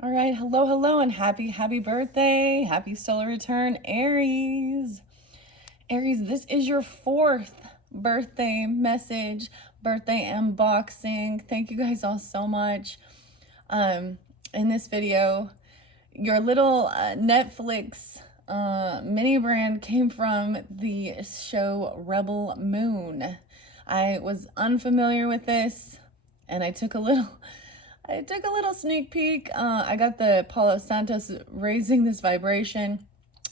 All right, hello, and happy birthday. Happy solar return, Aries. Aries, this is your fourth birthday message, birthday unboxing. Thank you guys all so much. In this video, your little Netflix mini brand came from the show Rebel Moon. I was unfamiliar with this, and I took a little sneak peek. I got the Paulo Santos raising this vibration.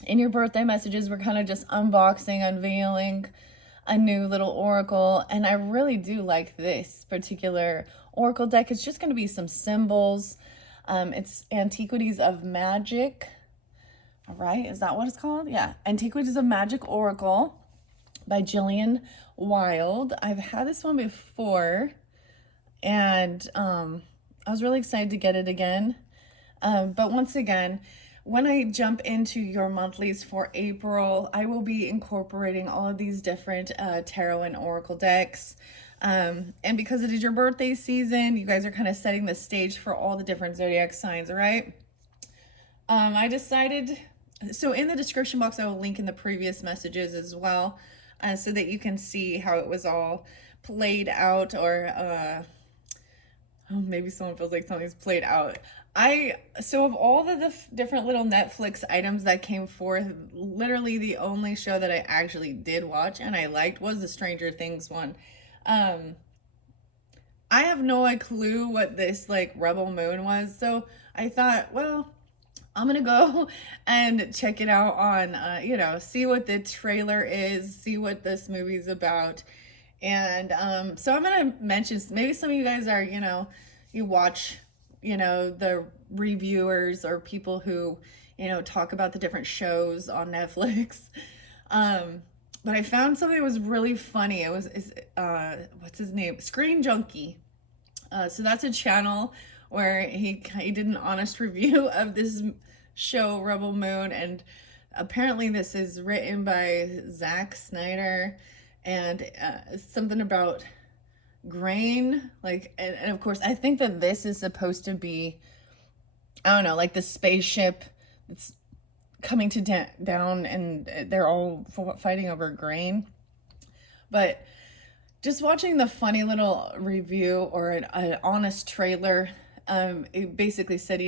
In your birthday messages, we're kind of just unboxing, unveiling a new little oracle. And I really do like this particular oracle deck. It's just going to be some symbols. It's Antiquities of Magic. All right, is that what it's called? Yeah, Antiquities of Magic Oracle by Jillian Wild. I've had this one before, and I was really excited to get it again. But once again, when I jump into your monthlies for April, I will be incorporating all of these different tarot and oracle decks. And because it is your birthday season, you guys are kind of setting the stage for all the different zodiac signs, all right? I decided, so in the description box, I will link in the previous messages as well, so that you can see how it was all played out, or oh, maybe someone feels like something's played out. So of all the different little Netflix items that came forth, literally the only show that I actually did watch and I liked was the Stranger Things one. Um, I have no clue what this like Rebel Moon was, so I thought, well, I'm gonna go and check it out on, see what the trailer is, see what this movie's about. And so I'm gonna mention, maybe some of you guys are, you watch, the reviewers or people who, talk about the different shows on Netflix. But I found something that was really funny. What's his name? Screen Junkie. So that's a channel where he did an honest review of this show Rebel Moon, and apparently this is written by Zack Snyder, and something about grain, like, and of course I think that this is supposed to be, I don't know, like the spaceship that's coming to down, and they're all fighting over grain. But just watching the funny little review or an honest trailer, it basically said,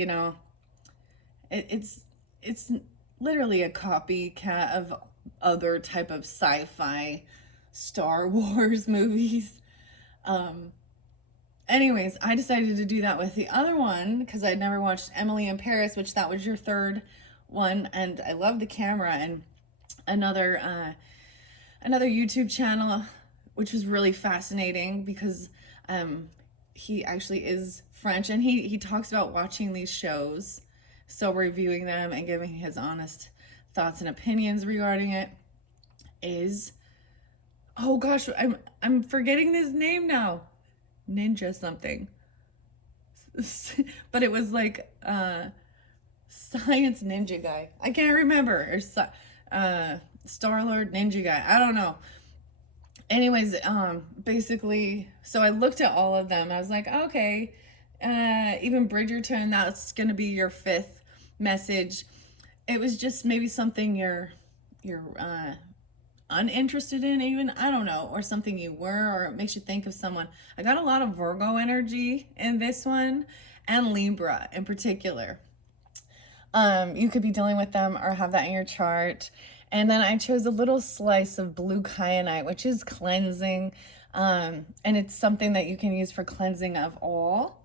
it's literally a copycat of other type of sci-fi Star Wars movies. Anyways, I decided to do that with the other one because I'd never watched Emily in Paris, which that was your third one, and I love the camera. And another YouTube channel, which was really fascinating because he actually is French, and he talks about watching these shows, so reviewing them and giving his honest thoughts and opinions regarding it is, oh gosh, I'm forgetting his name now. Ninja something. But it was like Science Ninja Guy. I can't remember. Or Star-Lord Ninja Guy. I don't know. Anyways, basically, so I looked at all of them. I was like, okay, even Bridgerton, that's gonna be your fifth message. It was just maybe something you're uninterested in, even, I don't know, or something you were, or it makes you think of someone. I got a lot of Virgo energy in this one, and Libra in particular. You could be dealing with them or have that in your chart. And then I chose a little slice of blue kyanite, which is cleansing, and it's something that you can use for cleansing of all.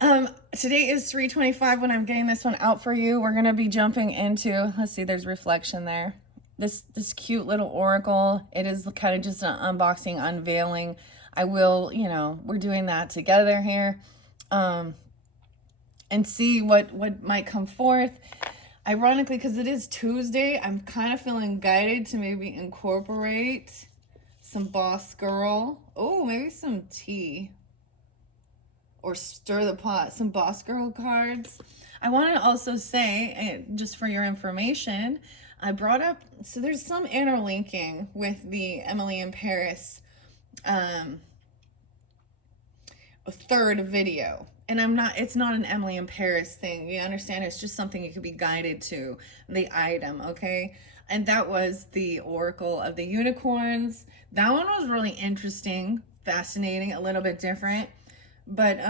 Today is 3:25 when I'm getting this one out for you. We're gonna be jumping into, let's see, there's reflection there. This cute little oracle. It is kind of just an unboxing, unveiling. I will, we're doing that together here, and see what might come forth. Ironically, because it is Tuesday, I'm kind of feeling guided to maybe incorporate some Boss Girl. Oh, maybe some tea. Or stir the pot, some Boss Girl cards. I want to also say, just for your information, I brought up, so there's some interlinking with the Emily in Paris third video. and it's not an Emily in Paris thing. You understand? It's just something you could be guided to, the item, okay? And that was the Oracle of the Unicorns. That one was really interesting, fascinating, a little bit different. But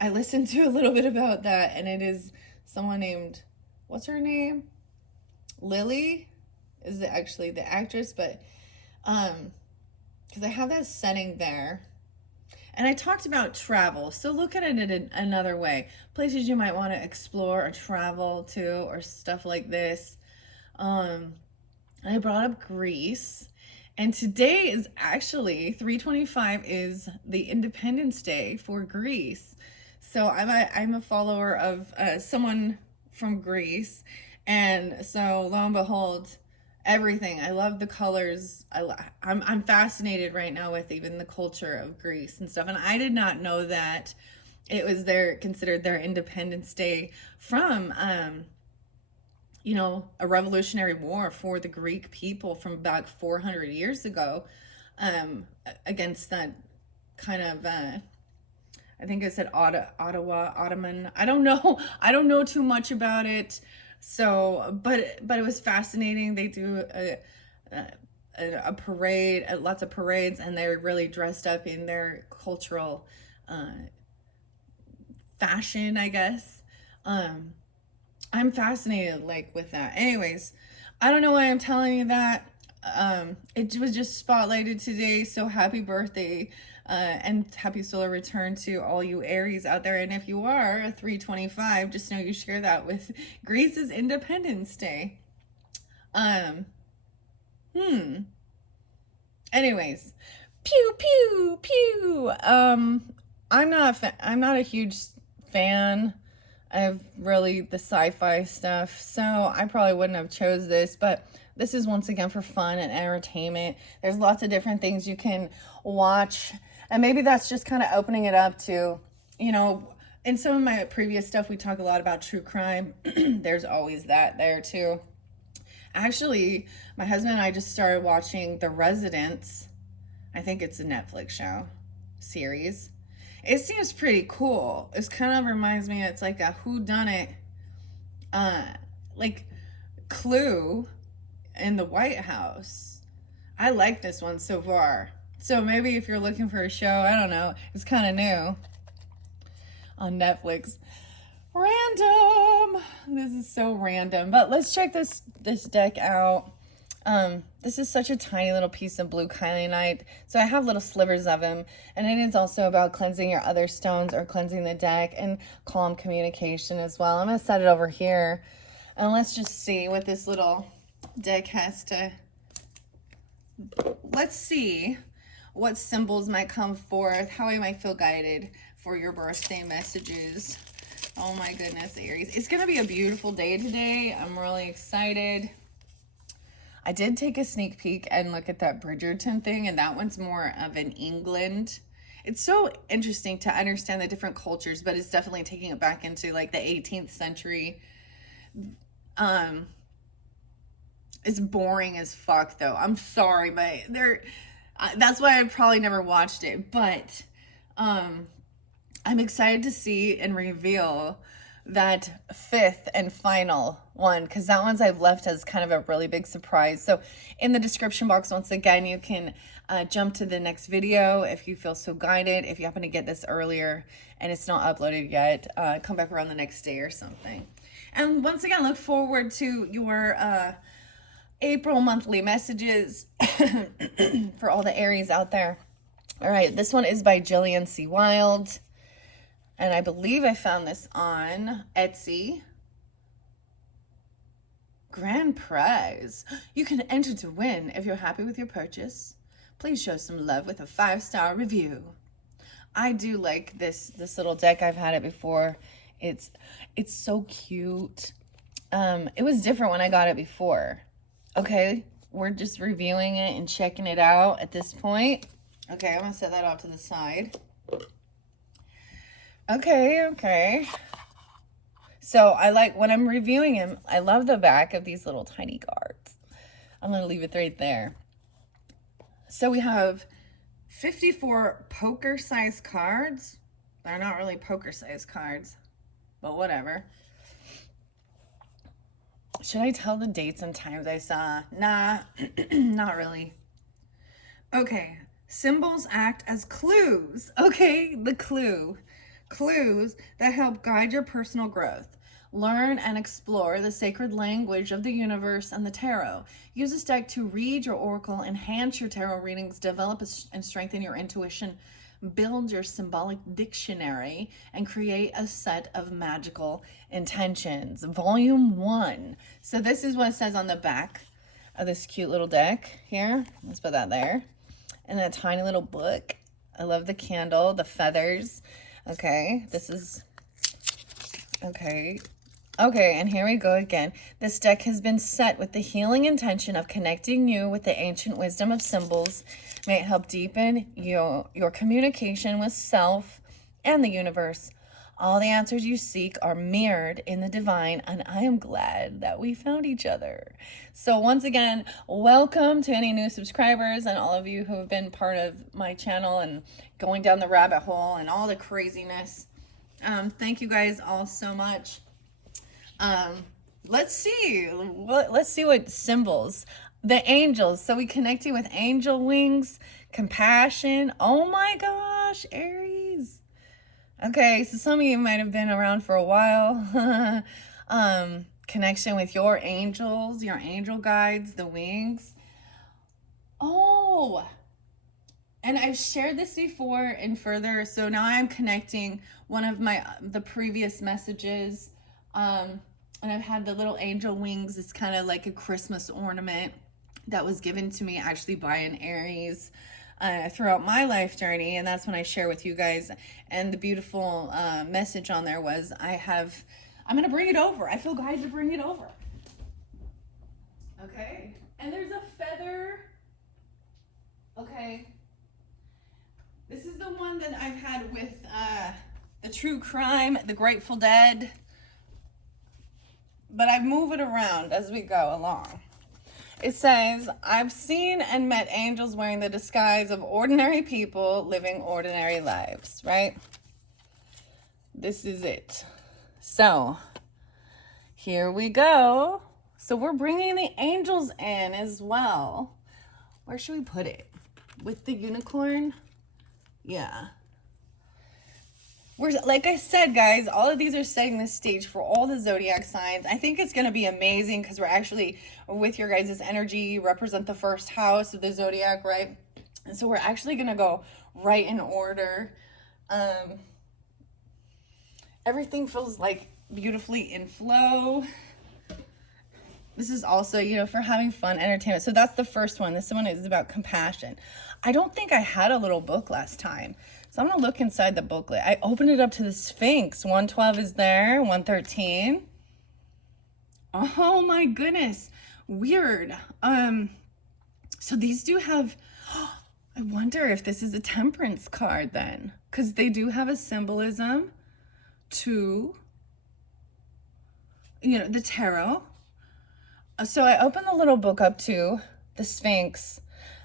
I listened to a little bit about that, and it is someone named, what's her name? Lily is actually the actress, but because I have that setting there. And I talked about travel, so look at it in another way. Places you might want to explore or travel to, or stuff like this. I brought up Greece, and today is actually 325 is the Independence Day for Greece. So I'm a follower of someone from Greece, and so lo and behold, everything. I love the colors. I'm fascinated right now with even the culture of Greece and stuff. And I did not know that it was considered their Independence Day from a revolutionary war for the Greek people from about 400 years ago, against that kind of I think I said Ottoman. I don't know. I don't know too much about it. So, but it was fascinating. They do a parade, lots of parades, and they're really dressed up in their cultural fashion, I guess. I'm fascinated, like, with that. Anyways, I don't know why I'm telling you that. It was just spotlighted today, so happy birthday and happy solar return to all you Aries out there. And if you are a 325, just know you share that with Greece's Independence Day. Anyways, pew pew pew. I'm not a huge fan of really the sci-fi stuff, so I probably wouldn't have chose this, but this is once again for fun and entertainment. There's lots of different things you can watch, and maybe that's just kind of opening it up to, in some of my previous stuff we talk a lot about true crime. There's always that there too. Actually, my husband and I just started watching The Residents. I think it's a Netflix show series. It seems pretty cool. It kind of reminds me, it's like a whodunit, like Clue in the White House. I like this one so far. So maybe if you're looking for a show, I don't know, it's kind of new on Netflix. Random. This is so random. But let's check this deck out. This is such a tiny little piece of blue kyanite. So I have little slivers of them. And it is also about cleansing your other stones or cleansing the deck and calm communication as well. I'm going to set it over here. And let's just see what this little deck has to... Let's see what symbols might come forth, how I might feel guided for your birthday messages. Oh my goodness, Aries. It's going to be a beautiful day today. I'm really excited. I did take a sneak peek and look at that Bridgerton thing, and that one's more of an England. It's so interesting to understand the different cultures, but it's definitely taking it back into like the 18th century. It's boring as fuck though. I'm sorry, but that's why I probably never watched it. But I'm excited to see and reveal that fifth and final one, because that one's I've left as kind of a really big surprise. So in the description box, once again, you can jump to the next video if you feel so guided. If you happen to get this earlier and it's not uploaded yet, come back around the next day or something. And once again, look forward to your April monthly messages for all the Aries out there. All right, this one is by Jillian C. Wild. And I believe I found this on Etsy. Grand prize. You can enter to win if you're happy with your purchase. Please show some love with a 5-star review. I do like this little deck. I've had it before. It's so cute. It was different when I got it before. Okay, we're just reviewing it and checking it out at this point. Okay, I'm gonna set that off to the side. Okay. So I like, when I'm reviewing him, I love the back of these little tiny cards. I'm going to leave it right there. So we have 54 poker-sized cards. They're not really poker-sized cards, but whatever. Should I tell the dates and times I saw? Nah, not really. Okay, symbols act as clues. Okay, the clue. Clues that help guide your personal growth. Learn and explore the sacred language of the universe and the tarot. Use this deck to read your oracle, enhance your tarot readings, develop and strengthen your intuition, build your symbolic dictionary, and create a set of magical intentions. Volume 1. So this is what it says on the back of this cute little deck here. Let's put that there. And a tiny little book. I love the candle, the feathers. Okay, this is, okay, and here we go again. This deck has been set with the healing intention of connecting you with the ancient wisdom of symbols. May it help deepen your communication with self and the universe. All the answers you seek are mirrored in the divine, and I am glad that we found each other. So once again, welcome to any new subscribers and all of you who have been part of my channel and going down the rabbit hole and all the craziness. Thank you guys all so much. Let's see what symbols. The angels. So we connected with angel wings, compassion. Oh my gosh, Aries. Okay, so some of you might have been around for a while. Connection with your angels, your angel guides, the wings. Oh, and I've shared this before and further. So now I'm connecting one of the previous messages. And I've had the little angel wings. It's kind of like a Christmas ornament that was given to me actually by an Aries throughout my life journey, and that's when I share with you guys. And the beautiful message on there was, I'm gonna bring it over. I feel guided to bring it over. Okay, and there's a feather. Okay, this is the one that I've had with the true crime, the Grateful Dead, but I move it around as we go along. It says, I've seen and met angels wearing the disguise of ordinary people living ordinary lives, right? This is it. So, here we go. So we're bringing the angels in as well. Where should we put it? With the unicorn? Yeah. Like I said, guys, all of these are setting the stage for all the zodiac signs. I think it's going to be amazing because we're actually, with your guys' energy, represent the first house of the zodiac, right? And so we're actually going to go right in order. Everything feels like beautifully in flow. This is also, for having fun, entertainment. So that's the first one. This one is about compassion. I don't think I had a little book last time. So I'm going to look inside the booklet. I opened it up to the Sphinx. 112 is there. 113. Oh my goodness. Weird. So these do have, I wonder if this is a temperance card then. Because they do have a symbolism to, the tarot. So I opened the little book up to the Sphinx.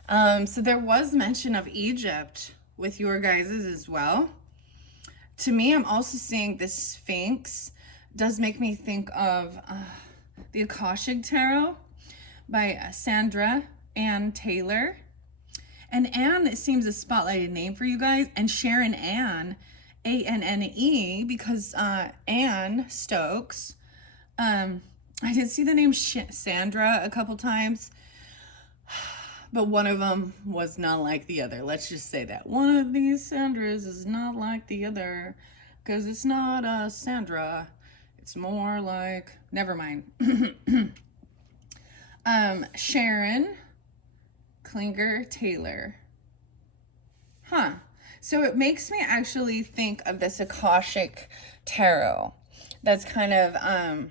So there was mention of Egypt with your guys's as well. To me, I'm also seeing this Sphinx does make me think of the Akashic Tarot by Sandra Ann Taylor. And Anne, it seems a spotlighted name for you guys. And Sharon Ann, A-N-N-E, because Anne Stokes. I did see the name Sandra a couple times. But one of them was not like the other. Let's just say that. One of these Sandras is not like the other. Because it's not a Sandra. It's more like... Never mind. Sharon Klinger Taylor. Huh. So it makes me actually think of this Akashic Tarot. That's kind of...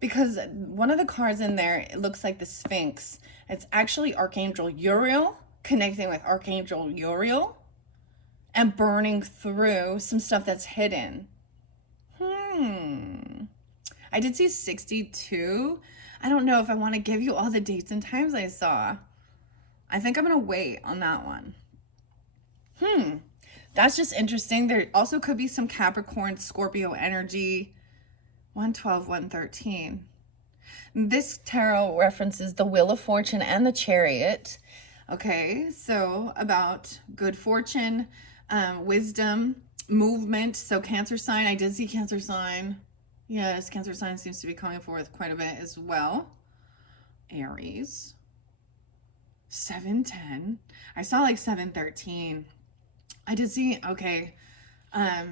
because one of the cards in there, it looks like the Sphinx. It's actually Archangel Uriel, connecting with Archangel Uriel and burning through some stuff that's hidden. I did see 62. I don't know if I want to give you all the dates and times I saw. I think I'm going to wait on that one. That's just interesting. There also could be some Capricorn, Scorpio energy. 112, 113. This tarot references the Wheel of Fortune and the Chariot. Okay, so about good fortune, wisdom, movement. So Cancer sign, I did see Cancer sign. Yes, Cancer sign seems to be coming forth quite a bit as well. Aries. 710. I saw like 713. I did see, okay. I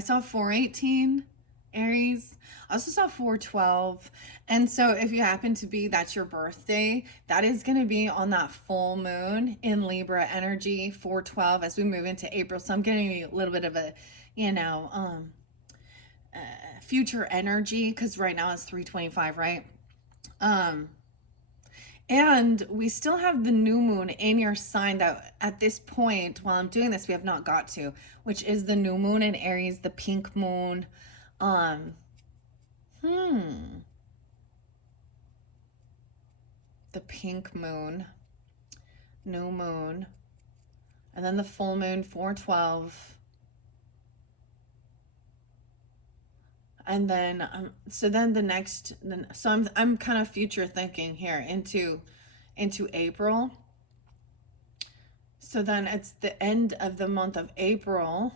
saw 418 Aries. I also saw 412. And so if you happen to be, that's your birthday, that is going to be on that full moon in Libra energy, 412, as we move into April. So I'm getting a little bit of a, you know, future energy, because right now it's 325, right? And we still have the new moon in your sign that at this point, while I'm doing this, we have not got to, which is the new moon in Aries, the pink moon. Um, the pink moon, new moon, and then the full moon, 412. And then, so then the next, so I'm kind of future thinking here into April. So then it's the end of the month of April.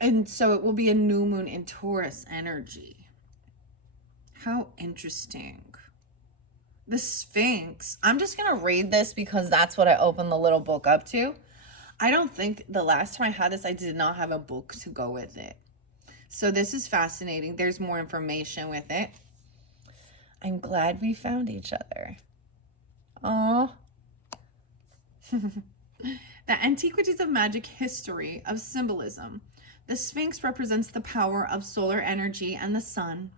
And so it will be a new moon in Taurus energy. How interesting. The Sphinx. I'm just going to read this because that's what I opened the little book up to. I don't think the last time I had this, I did not have a book to go with it. So this is fascinating. There's more information with it. I'm glad we found each other. Aww. The Antiquities of Magic History of Symbolism. The Sphinx represents the power of solar energy and the sun,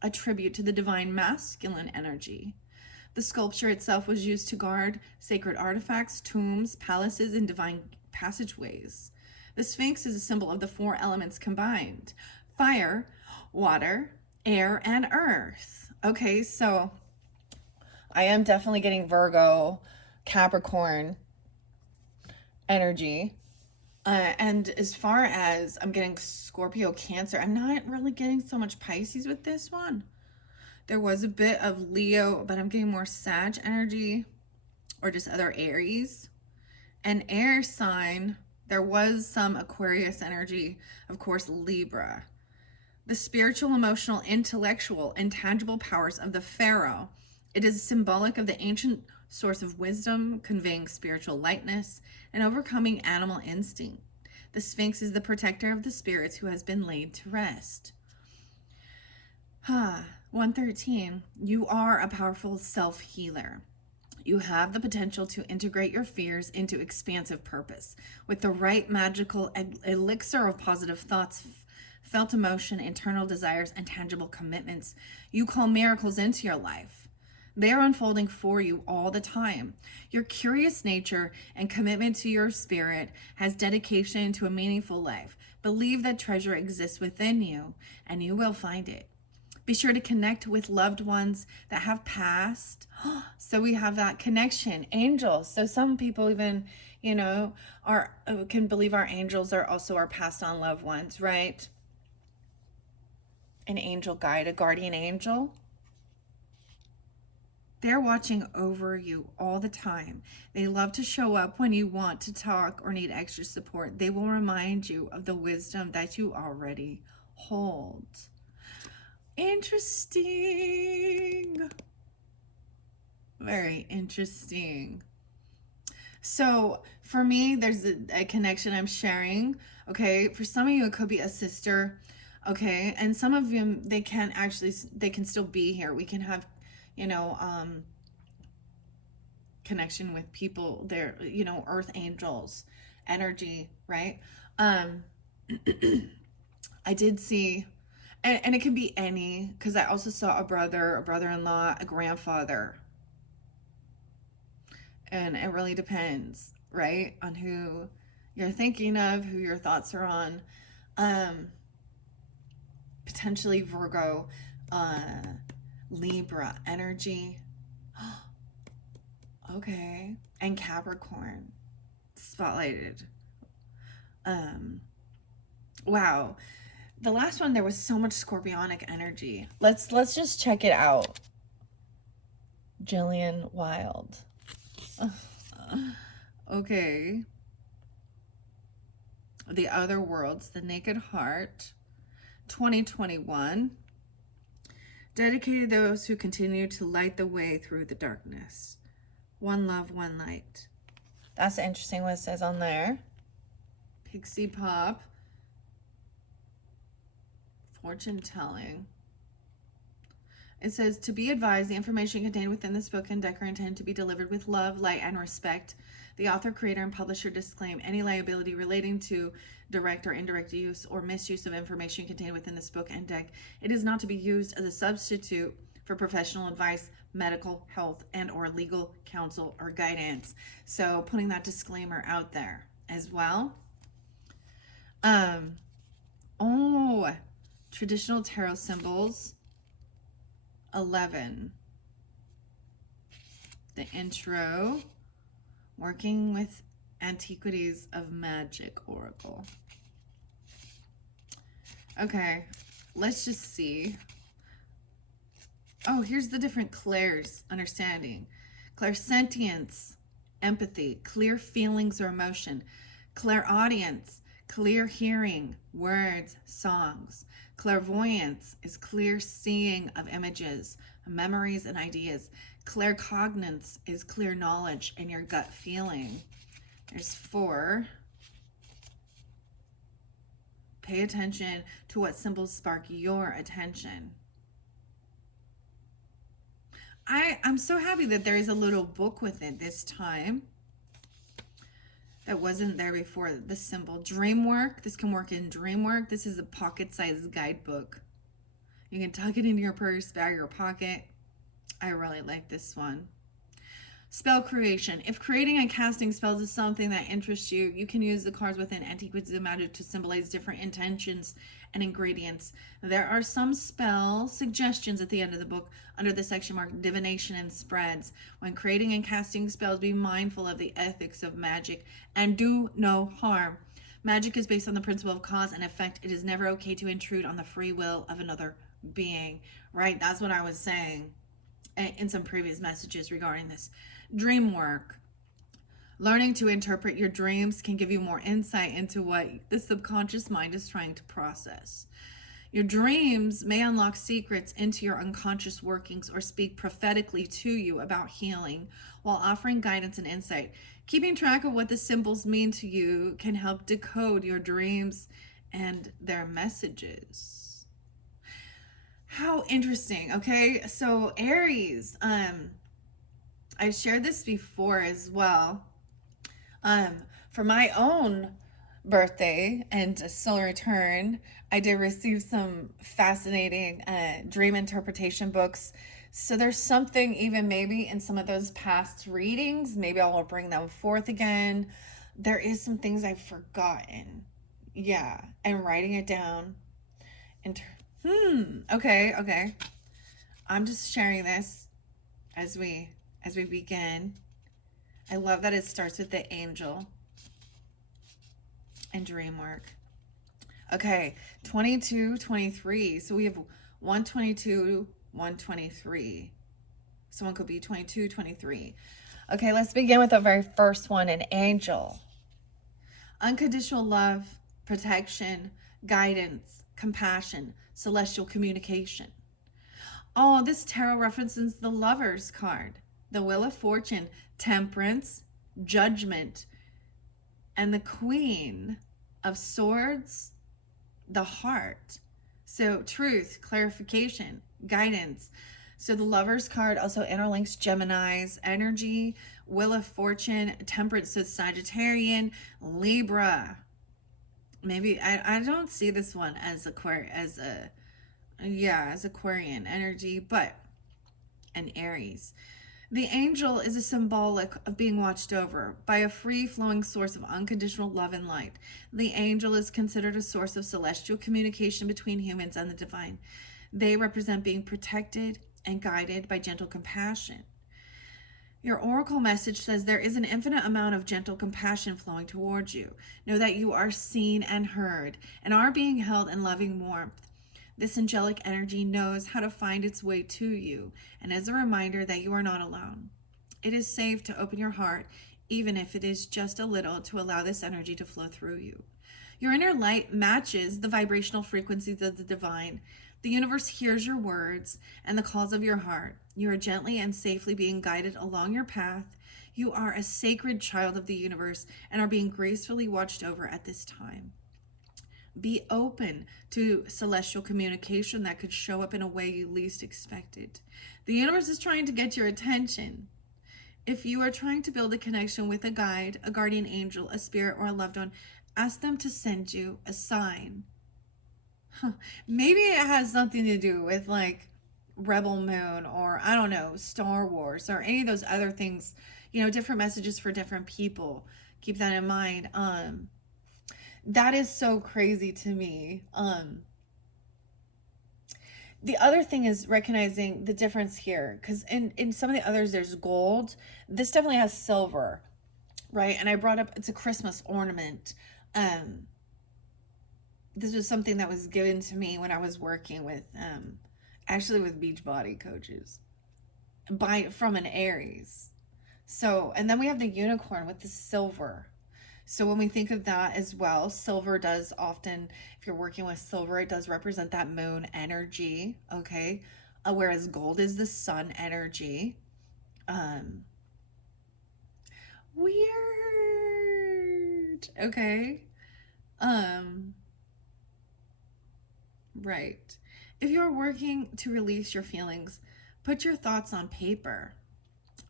a tribute to the divine masculine energy. The sculpture itself was used to guard sacred artifacts, tombs, palaces, and divine passageways. The Sphinx is a symbol of the four elements combined: fire, water, air, and earth. Okay, so I am definitely getting Virgo, Capricorn energy. And as far as I'm getting Scorpio, Cancer, I'm not really getting so much Pisces with this one. There was a bit of Leo, but I'm getting more Sag energy or just other Aries. And air sign, there was some Aquarius energy, of course, Libra. The spiritual, emotional, intellectual, and tangible powers of the pharaoh. It is symbolic of the ancient source of wisdom, conveying spiritual lightness and overcoming animal instinct. The Sphinx is the protector of the spirits who has been laid to rest. 113. You are a powerful self-healer. You have the potential to integrate your fears into expansive purpose. With the right magical elixir of positive thoughts, felt emotion, internal desires, and tangible commitments, you call miracles into your life. They are unfolding for you all the time. Your curious nature and commitment to your spirit has dedication to a meaningful life. Believe that treasure exists within you, and you will find it. Be sure to connect with loved ones that have passed. So we have that connection. Angels. So some people even, can believe our angels are also our passed on loved ones, right? An angel guide, a guardian angel. They're watching over you all the time. They love to show up when you want to talk or need extra support. They will remind you of the wisdom that you already hold. Interesting. Very interesting. So for me, there's a connection I'm sharing. Okay. For some of you, it could be a sister. Okay. And some of them, they can still be here. We can have, connection with people. They're, earth angels energy, right? I did see, and it can be any, because I also saw a brother, a brother-in-law, a grandfather. And it really depends, right, on who you're thinking of, who your thoughts are on. Potentially Virgo, Libra energy. Okay. And Capricorn. spotlighted. Wow. The last one, there was so much scorpionic energy. Let's just check it out. Jillian Wild. Okay. The Other Worlds, The Naked Heart, 2021. Dedicated to those who continue to light the way through the darkness. One love, one light. That's interesting what it says on there. Pixie Pop. Fortune telling. It says, to be advised, the information contained within this book and deck are intended to be delivered with love, light, and respect. The author, creator, and publisher disclaim any liability relating to direct or indirect use or misuse of information contained within this book and deck. It is not to be used as a substitute for professional advice, medical, health, and or legal counsel or guidance. So putting that disclaimer out there as well. Traditional tarot symbols. 11. The intro. Working with Antiquities of Magic Oracle. Okay, let's just see. Oh, here's the different clairs. Understanding. Clairsentience, empathy, clear feelings or emotion. Clairaudience, clear hearing, words, songs. Clairvoyance is clear seeing of images, memories, and ideas. Claircognizance is clear knowledge and your gut feeling. There's 4. Pay attention to what symbols spark your attention. I'm so happy that there is a little book with it this time that wasn't there before. The symbol dream work. This can work in dream work. This is a pocket-sized guidebook. You can tuck it into your purse, bag, or pocket. I really like this one. Spell creation. If creating and casting spells is something that interests you, you can use the cards within Antiquities of Magic to symbolize different intentions and ingredients. There are some spell suggestions at the end of the book under the section marked Divination and Spreads. When creating and casting spells, be mindful of the ethics of magic and do no harm. Magic is based on the principle of cause and effect. It is never okay to intrude on the free will of another being. Right? That's what I was saying in some previous messages regarding this. Dream work. Learning to interpret your dreams can give you more insight into what the subconscious mind is trying to process. Your dreams may unlock secrets into your unconscious workings or speak prophetically to you about healing while offering guidance and insight. Keeping track of what the symbols mean to you can help decode your dreams and their messages. How interesting. Okay, so Aries, I shared this before as well. For my own birthday and solar return, I did receive some fascinating dream interpretation books. So there's something even maybe in some of those past readings, maybe I'll bring them forth again. There is some things I've forgotten. Yeah, and writing it down. Okay. I'm just sharing this as we begin. I love that it starts with the angel and dream work. Okay, 22, 23. So we have 122, 123. Someone could be 22, 23. Okay, let's begin with the very first one, an angel. Unconditional love, protection, guidance, compassion, celestial communication. Oh, this tarot references the Lover's card, the Wheel of Fortune, Temperance, Judgment, and the Queen of Swords, the Heart. So truth, clarification, guidance. So the Lover's card also interlinks Gemini's energy, Wheel of Fortune, Temperance, so Sagittarian, Libra. Maybe I don't see this one as Aquarian energy, but an Aries. The angel is a symbolic of being watched over by a free-flowing source of unconditional love and light. The angel is considered a source of celestial communication between humans and the divine. They represent being protected and guided by gentle compassion. Your oracle message says there is an infinite amount of gentle compassion flowing towards you. Know that you are seen and heard and are being held in loving warmth. This angelic energy knows how to find its way to you and is a reminder that you are not alone. It is safe to open your heart, even if it is just a little, to allow this energy to flow through you. Your inner light matches the vibrational frequencies of the divine. The universe hears your words and the calls of your heart. You are gently and safely being guided along your path. You are a sacred child of the universe and are being gracefully watched over at this time. Be open to celestial communication that could show up in a way you least expected. The universe is trying to get your attention. If you are trying to build a connection with a guide, a guardian angel, a spirit, or a loved one, ask them to send you a sign. Maybe it has something to do with like Rebel Moon, or I don't know, Star Wars, or any of those other things, different messages for different people. Keep that in mind. That is so crazy to me. The other thing is recognizing the difference here, because in some of the others there's gold. This definitely has silver, right? And I brought up, it's a Christmas ornament. This was something that was given to me when I was working with actually with Beachbody coaches from an Aries. So, and then we have the unicorn with the silver. So when we think of that as well, silver does often, if you're working with silver, it does represent that moon energy, okay? Whereas gold is the sun energy. Weird, okay? Right. If you're working to release your feelings, put your thoughts on paper.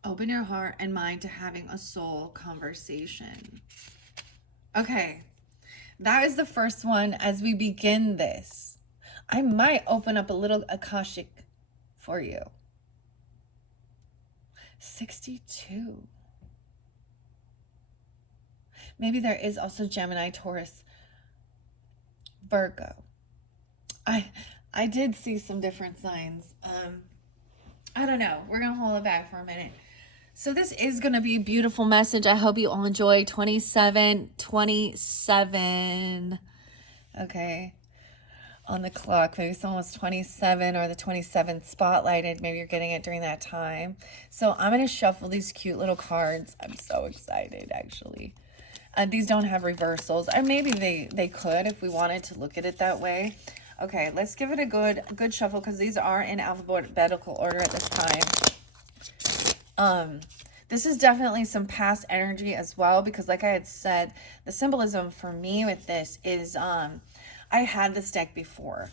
Open your heart and mind to having a soul conversation. Okay, that is the first one. As we begin this, I might open up a little Akashic for you. 62. Maybe there is also Gemini, Taurus, Virgo. I did see some different signs. I don't know. We're going to hold it back for a minute. So this is going to be a beautiful message. I hope you all enjoy. 27. Okay. On the clock. Maybe someone was 27 or the 27th spotlighted. Maybe you're getting it during that time. So I'm going to shuffle these cute little cards. I'm so excited, actually. These don't have reversals. And maybe they could if we wanted to look at it that way. Okay, let's give it a good shuffle because these are in alphabetical order at this time. This is definitely some past energy as well, because like I had said, the symbolism for me with this is I had this deck before,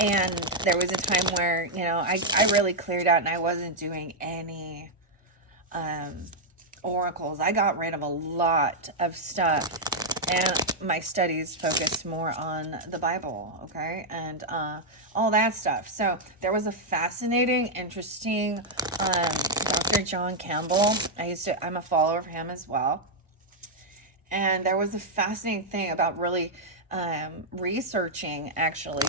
and there was a time where, I really cleared out and I wasn't doing any oracles. I got rid of a lot of stuff, and my studies focused more on the Bible, okay, and all that stuff. So there was a fascinating, interesting Dr. John Campbell. I'm a follower of him as well. And there was a fascinating thing about really researching, actually,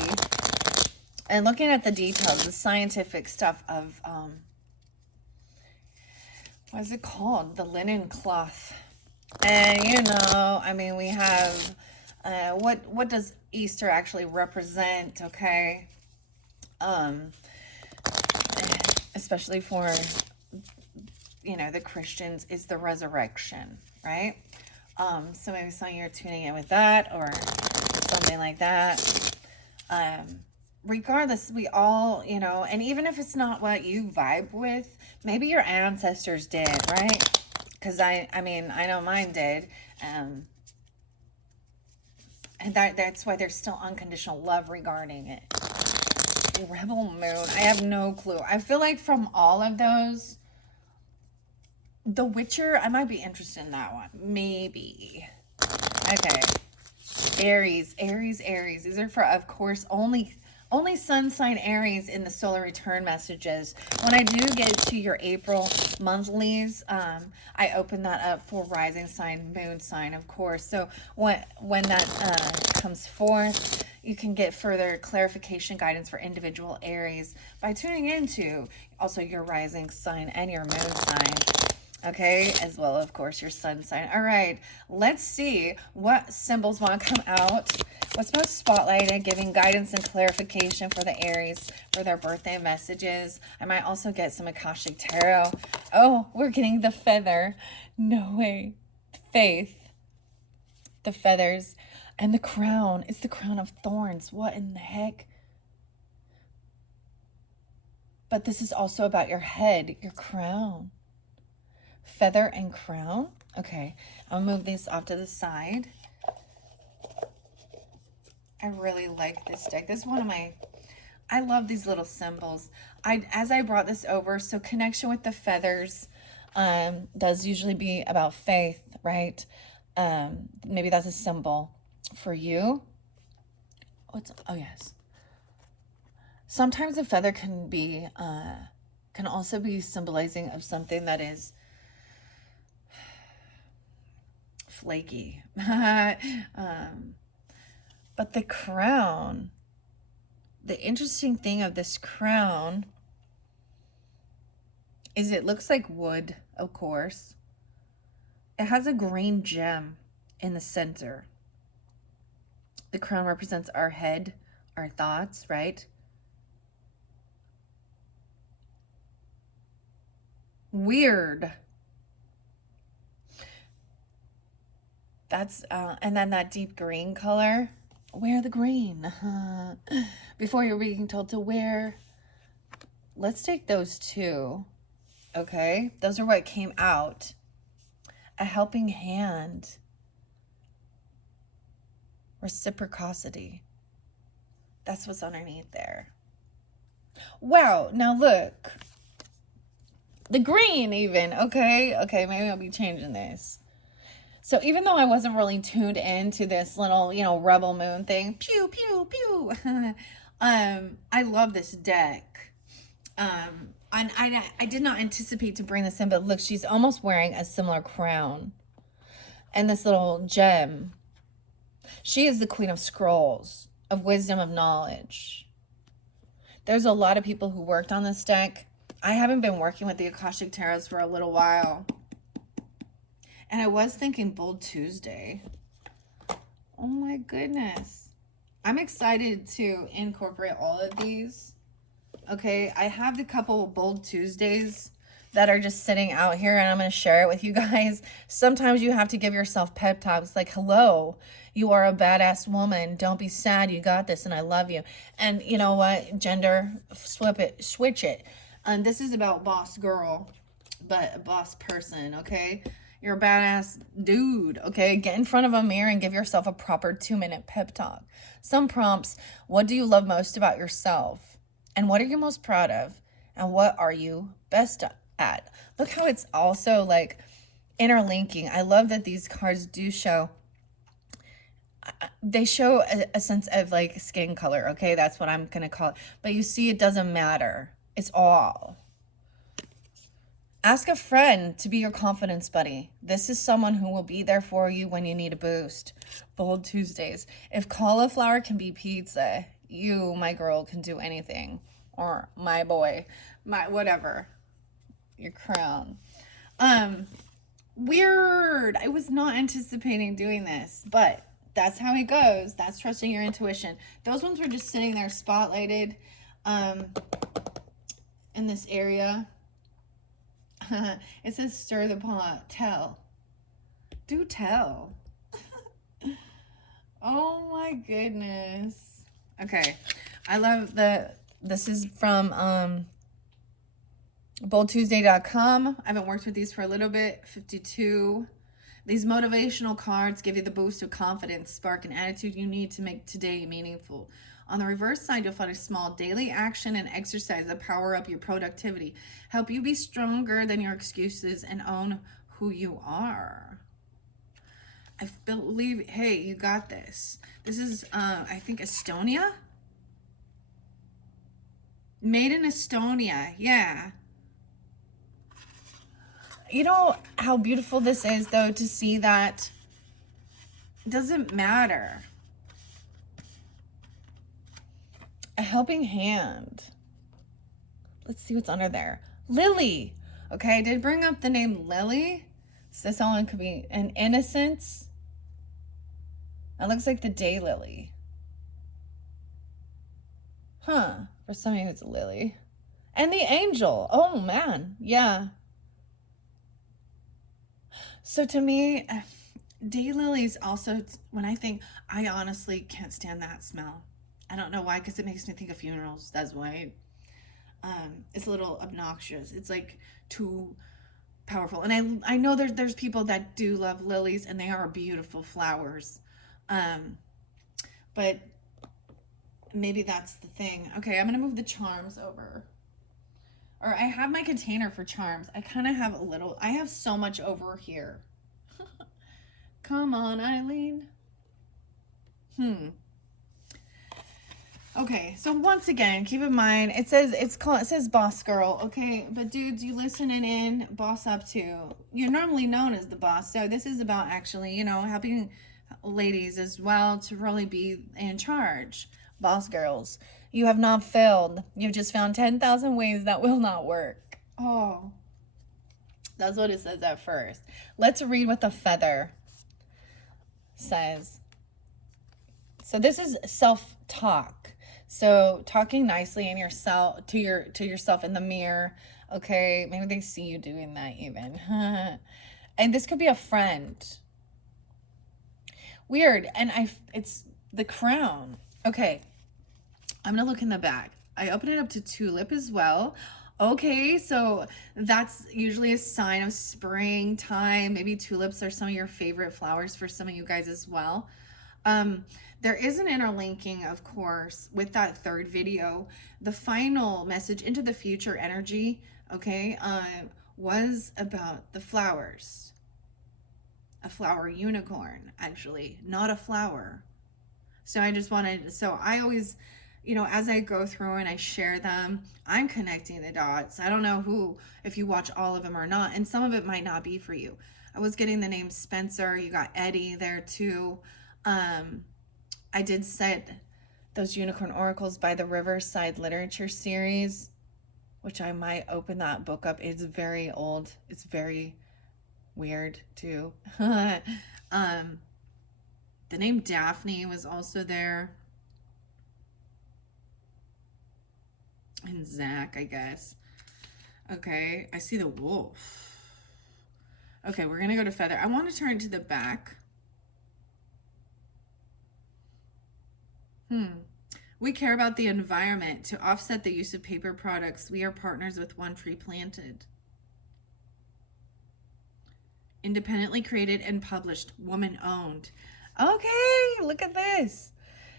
and looking at the details, the scientific stuff of, what is it called? The linen cloth. And, we have, what does Easter actually represent, okay? Especially for, the Christians, is the resurrection, right? So maybe some of you are tuning in with that or something like that. Regardless, we all, and even if it's not what you vibe with, maybe your ancestors did, right? Because I know mine did. And that's why there's still unconditional love regarding it. The Rebel Moon, I have no clue. I feel like from all of those, The Witcher, I might be interested in that one. Maybe. Okay. Aries. These are for, of course, only sun sign Aries in the solar return messages. When I do get to your April monthlies, I open that up for rising sign, moon sign, of course. So when that comes forth, you can get further clarification guidance for individual Aries by tuning into also your rising sign and your moon sign. Okay, as well, of course, your sun sign. All right, let's see what symbols want to come out. What's most spotlighted, giving guidance and clarification for the Aries for their birthday messages. I might also get some Akashic Tarot. Oh, we're getting the feather. No way. Faith. The feathers. And the crown. It's the crown of thorns. What in the heck? But this is also about your head, your crown. Feather and crown. Okay, I'll move these off to the side. I really like this deck. This is one of my, I love these little symbols. As I brought this over, so connection with the feathers does usually be about faith, right? Maybe that's a symbol for you. Oh yes. Sometimes a feather can be, can also be symbolizing of something that is flaky. But the crown, the interesting thing of this crown is it looks like wood, of course. It has a green gem in the center. The crown represents our head, our thoughts, right? Weird. That's, and then that deep green color. Wear the green. Before you're being told to wear. Let's take those two. Okay, those are what came out. A helping hand. Reciprocity. That's what's underneath there. Wow, now look. The green even, okay? Okay, maybe I'll be changing this. So even though I wasn't really tuned into this little, you know, rebel moon thing, pew, pew, pew. I love this deck. And I did not anticipate to bring this in, but look, she's almost wearing a similar crown. And this little gem. She is the Queen of Scrolls, of wisdom, of knowledge. There's a lot of people who worked on this deck. I haven't been working with the Akashic Tarots for a little while. And I was thinking Bold Tuesday. Oh my goodness. I'm excited to incorporate all of these. Okay, I have the couple of Bold Tuesdays that are just sitting out here, and I'm going to share it with you guys. Sometimes you have to give yourself pep talks like, hello, you are a badass woman. Don't be sad. You got this, and I love you. And you know what? Gender, switch it. And this is about boss girl, but a boss person, okay? You're a badass dude, okay? Get in front of a mirror and give yourself a proper 2-minute pep talk. Some prompts: what do you love most about yourself? And what are you most proud of? And what are you best at? Look how it's also like interlinking. I love that these cards do show, they show a sense of like skin color, okay? That's what I'm going to call it. But you see, it doesn't matter. It's all. Ask a friend to be your confidence buddy. This is someone who will be there for you when you need a boost. Bold Tuesdays. If cauliflower can be pizza, you, my girl, can do anything. Or my boy, my whatever. Your crown. Weird. I was not anticipating doing this, but that's how it goes. That's trusting your intuition. Those ones were just sitting there spotlighted in this area. It says stir the pot. Tell. Do tell. Oh my goodness. Okay. I love this is from boldtuesday.com. I haven't worked with these for a little bit. 52. These motivational cards give you the boost of confidence, spark, and attitude you need to make today meaningful. On the reverse side, you'll find a small daily action and exercise that power up your productivity, help you be stronger than your excuses, and own who you are. I believe, hey, you got this. This is, I think, Estonia? Made in Estonia, yeah. You know how beautiful this is, though, to see that it doesn't matter. A helping hand. Let's see what's under there. Lily. Okay, I did bring up the name Lily. So this one could be an innocence. It looks like the daylily. Huh. For some of you, it's a lily. And the angel. Oh, man. Yeah. So to me, daylilies also, when I think, I honestly can't stand that smell. I don't know why, because it makes me think of funerals. That's why. It's a little obnoxious. It's like too powerful. And I know there's people that do love lilies, and they are beautiful flowers. Um, but maybe that's the thing. Okay, I'm gonna move the charms over. Or I have my container for charms. I kind of have a little. I have so much over here. Come on, Eileen. Okay, so once again, keep in mind it says boss girl, okay? But dudes, you listening in, boss up too. You're normally known as the boss, so this is about actually, helping ladies as well to really be in charge. Boss girls, you have not failed. You've just found 10,000 ways that will not work. Oh, that's what it says at first. Let's read what the feather says. So this is self-talk. So talking nicely in yourself to yourself in the mirror. Okay, maybe they see you doing that even. And this could be a friend. Weird. And it's the crown. Okay. I'm going to look in the back. I open it up to tulip as well. Okay, so that's usually a sign of springtime. Maybe tulips are some of your favorite flowers for some of you guys as well. There is an interlinking, of course, with that third video. The final message into the future energy, okay, was about the flowers. A flower unicorn, actually, not a flower. So I always, as I go through and I share them, I'm connecting the dots. I don't know if you watch all of them or not, and some of it might not be for you. I was getting the name Spencer. You got Eddie there too. I did set those unicorn oracles by the Riverside Literature series, which I might open that book up. It's very old. It's very weird too. The name Daphne was also there. And Zach, I guess. Okay, I see the wolf. Okay, we're gonna go to feather. I want to turn to the back. We care about the environment. To offset the use of paper products, we are partners with One Tree Planted. Independently created and published, woman-owned. Okay, look at this.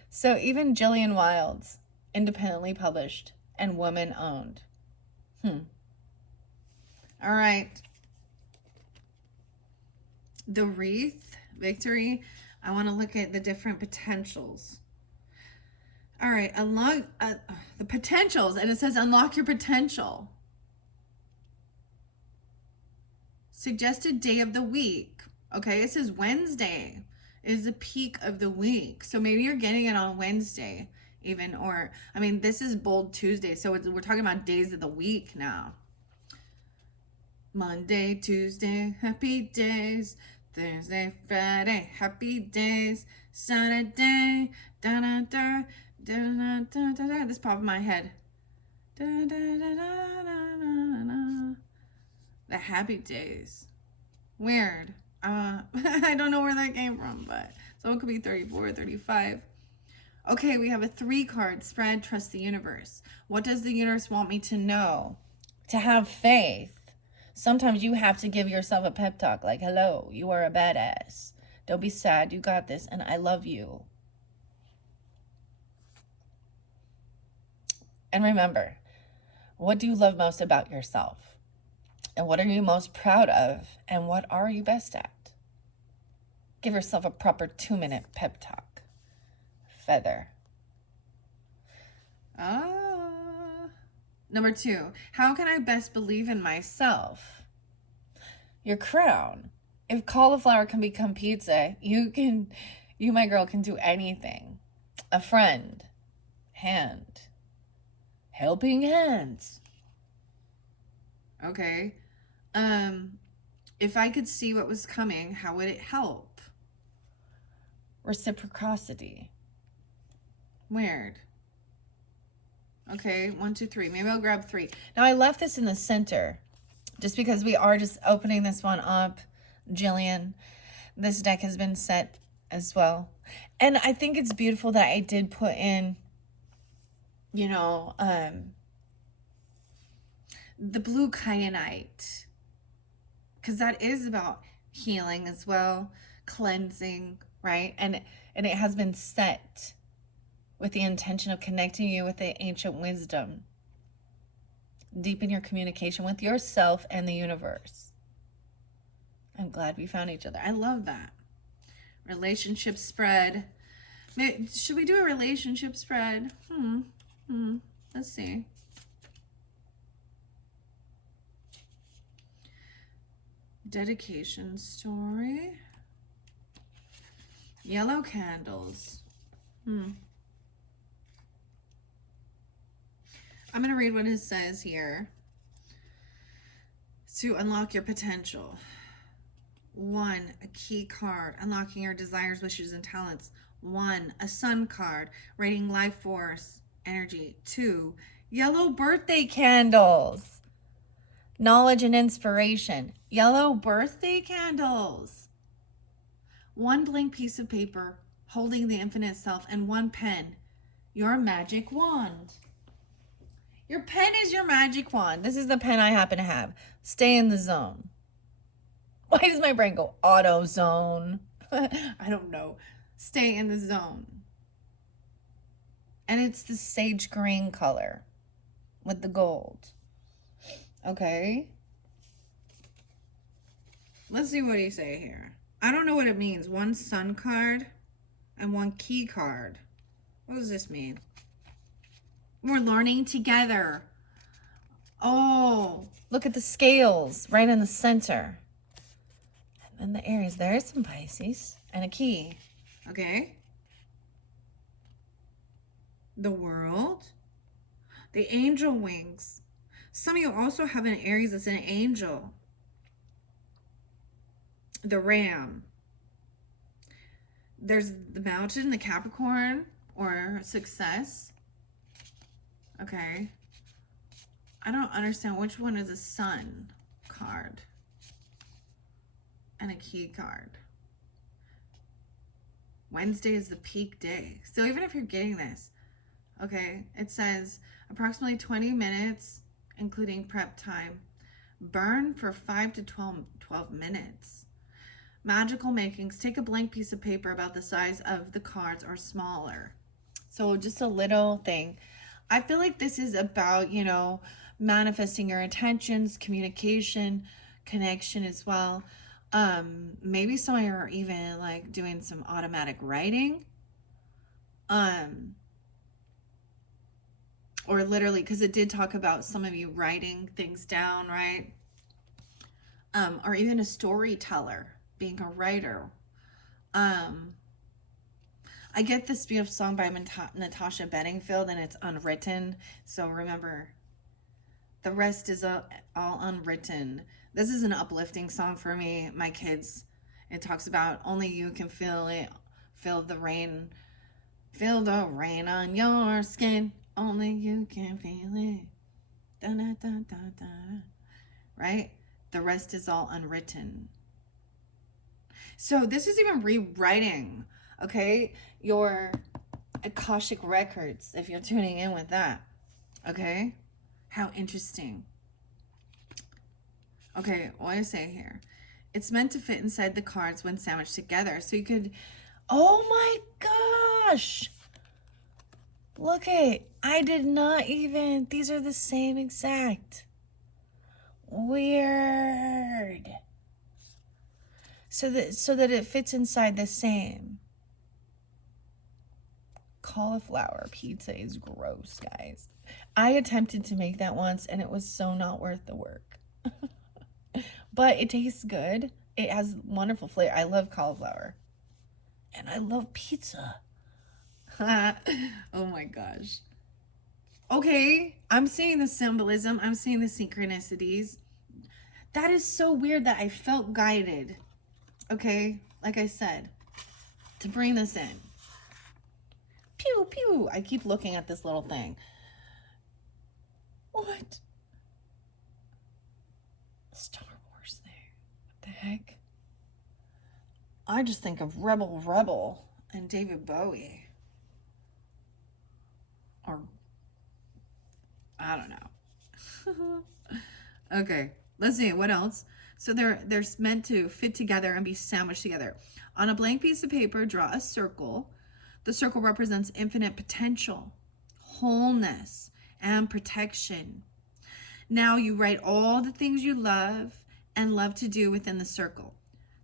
So even Jillian Wilde's independently published and woman-owned. All right. The wreath, victory. I want to look at the different potentials. All right, unlock the potentials, and it says unlock your potential. Suggested day of the week. Okay, it says Wednesday is the peak of the week. So maybe you're getting it on Wednesday even, or, this is Bold Tuesday, so we're talking about days of the week now. Monday, Tuesday, happy days. Thursday, Friday, happy days. Saturday, da-da-da. This popped in my head. The happy days. Weird. I don't know where that came from, but so it could be 34, 35. Okay, we have a 3-card spread. Trust the universe. What does the universe want me to know? To have faith. Sometimes you have to give yourself a pep talk like, hello, you are a badass. Don't be sad. You got this, and I love you. And remember, what do you love most about yourself? And what are you most proud of? And what are you best at? Give yourself a proper 2-minute pep talk. Feather. Number 2, how can I best believe in myself? Your crown. If cauliflower can become pizza, you, my girl, can do anything. A friend. Hand. Helping hands. Okay. If I could see what was coming, how would it help? Reciprocity. Weird. Okay, 1, 2, 3. Maybe I'll grab 3. Now, I left this in the center just because we are just opening this one up, Jillian. This deck has been set as well. And I think it's beautiful that I did put in, you know, the blue kyanite, because that is about healing as well, cleansing, right? And it has been set with the intention of connecting you with the ancient wisdom. Deepen your communication with yourself and the universe. I'm glad we found each other. I love that. Relationship spread. Should we do a relationship spread? Let's see. Dedication story. Yellow candles. I'm going to read what it says here. To unlock your potential. 1, a key card, unlocking your desires, wishes, and talents. 1, a sun card, rating life force, energy. 2, yellow birthday Candles. Knowledge and inspiration. Yellow birthday candles. 1 blank piece of paper, holding the infinite self, and 1 pen, your magic wand. Your pen is your magic wand. This is the pen I happen to have. Stay in the zone. Why does my brain go auto zone? I don't know. Stay in the zone. And it's the sage green color with the gold. Okay. Let's see what he say here. I don't know what it means. 1 sun card and 1 key card. What does this mean? We're learning together. Oh, look at the scales right in the center. And the Aries, there's some Pisces and a key. Okay. The world. The angel wings. Some of you also have an Aries that's an angel. The ram. There's the mountain, the Capricorn, or success. Okay. I don't understand which one is a sun card and a key card. Wednesday is the peak day. So even if you're getting this, okay, it says approximately 20 minutes, including prep time. Burn for 5 to 12 minutes. Magical makings. Take a blank piece of paper about the size of the cards or smaller. So just a little thing. I feel like this is about, manifesting your intentions, communication, connection as well. Maybe some of you are even like doing some automatic writing. Or literally, because it did talk about some of you writing things down, right? Or even a storyteller, being a writer. I get this beautiful song by Natasha Bedingfield, and it's unwritten. So remember, the rest is all unwritten. This is an uplifting song for me, my kids. It talks about only you can feel it, feel the rain on your skin. Only you can feel it. Da, da, da, da, da. Right? The rest is all unwritten. So this is even rewriting, okay, your Akashic records, if you're tuning in with that. Okay? How interesting. Okay, what do I say here? It's meant to fit inside the cards when sandwiched together. So you could, oh my gosh. Look it. I did not even, these are the same exact. Weird. So that it fits inside the same. Cauliflower pizza is gross, guys. I attempted to make that once and it was so not worth the work. But it tastes good. It has wonderful flavor. I love cauliflower. And I love pizza. Oh my gosh. Okay, I'm seeing the symbolism. I'm seeing the synchronicities. That is so weird that I felt guided, okay, like I said, to bring this in. Pew, pew. I keep looking at this little thing. What? Star Wars thing. What the heck? I just think of Rebel Rebel and David Bowie. Or, I don't know. Okay, let's see. What else? So they're meant to fit together and be sandwiched together. On a blank piece of paper, draw a circle. The circle represents infinite potential, wholeness, and protection. Now you write all the things you love and love to do within the circle.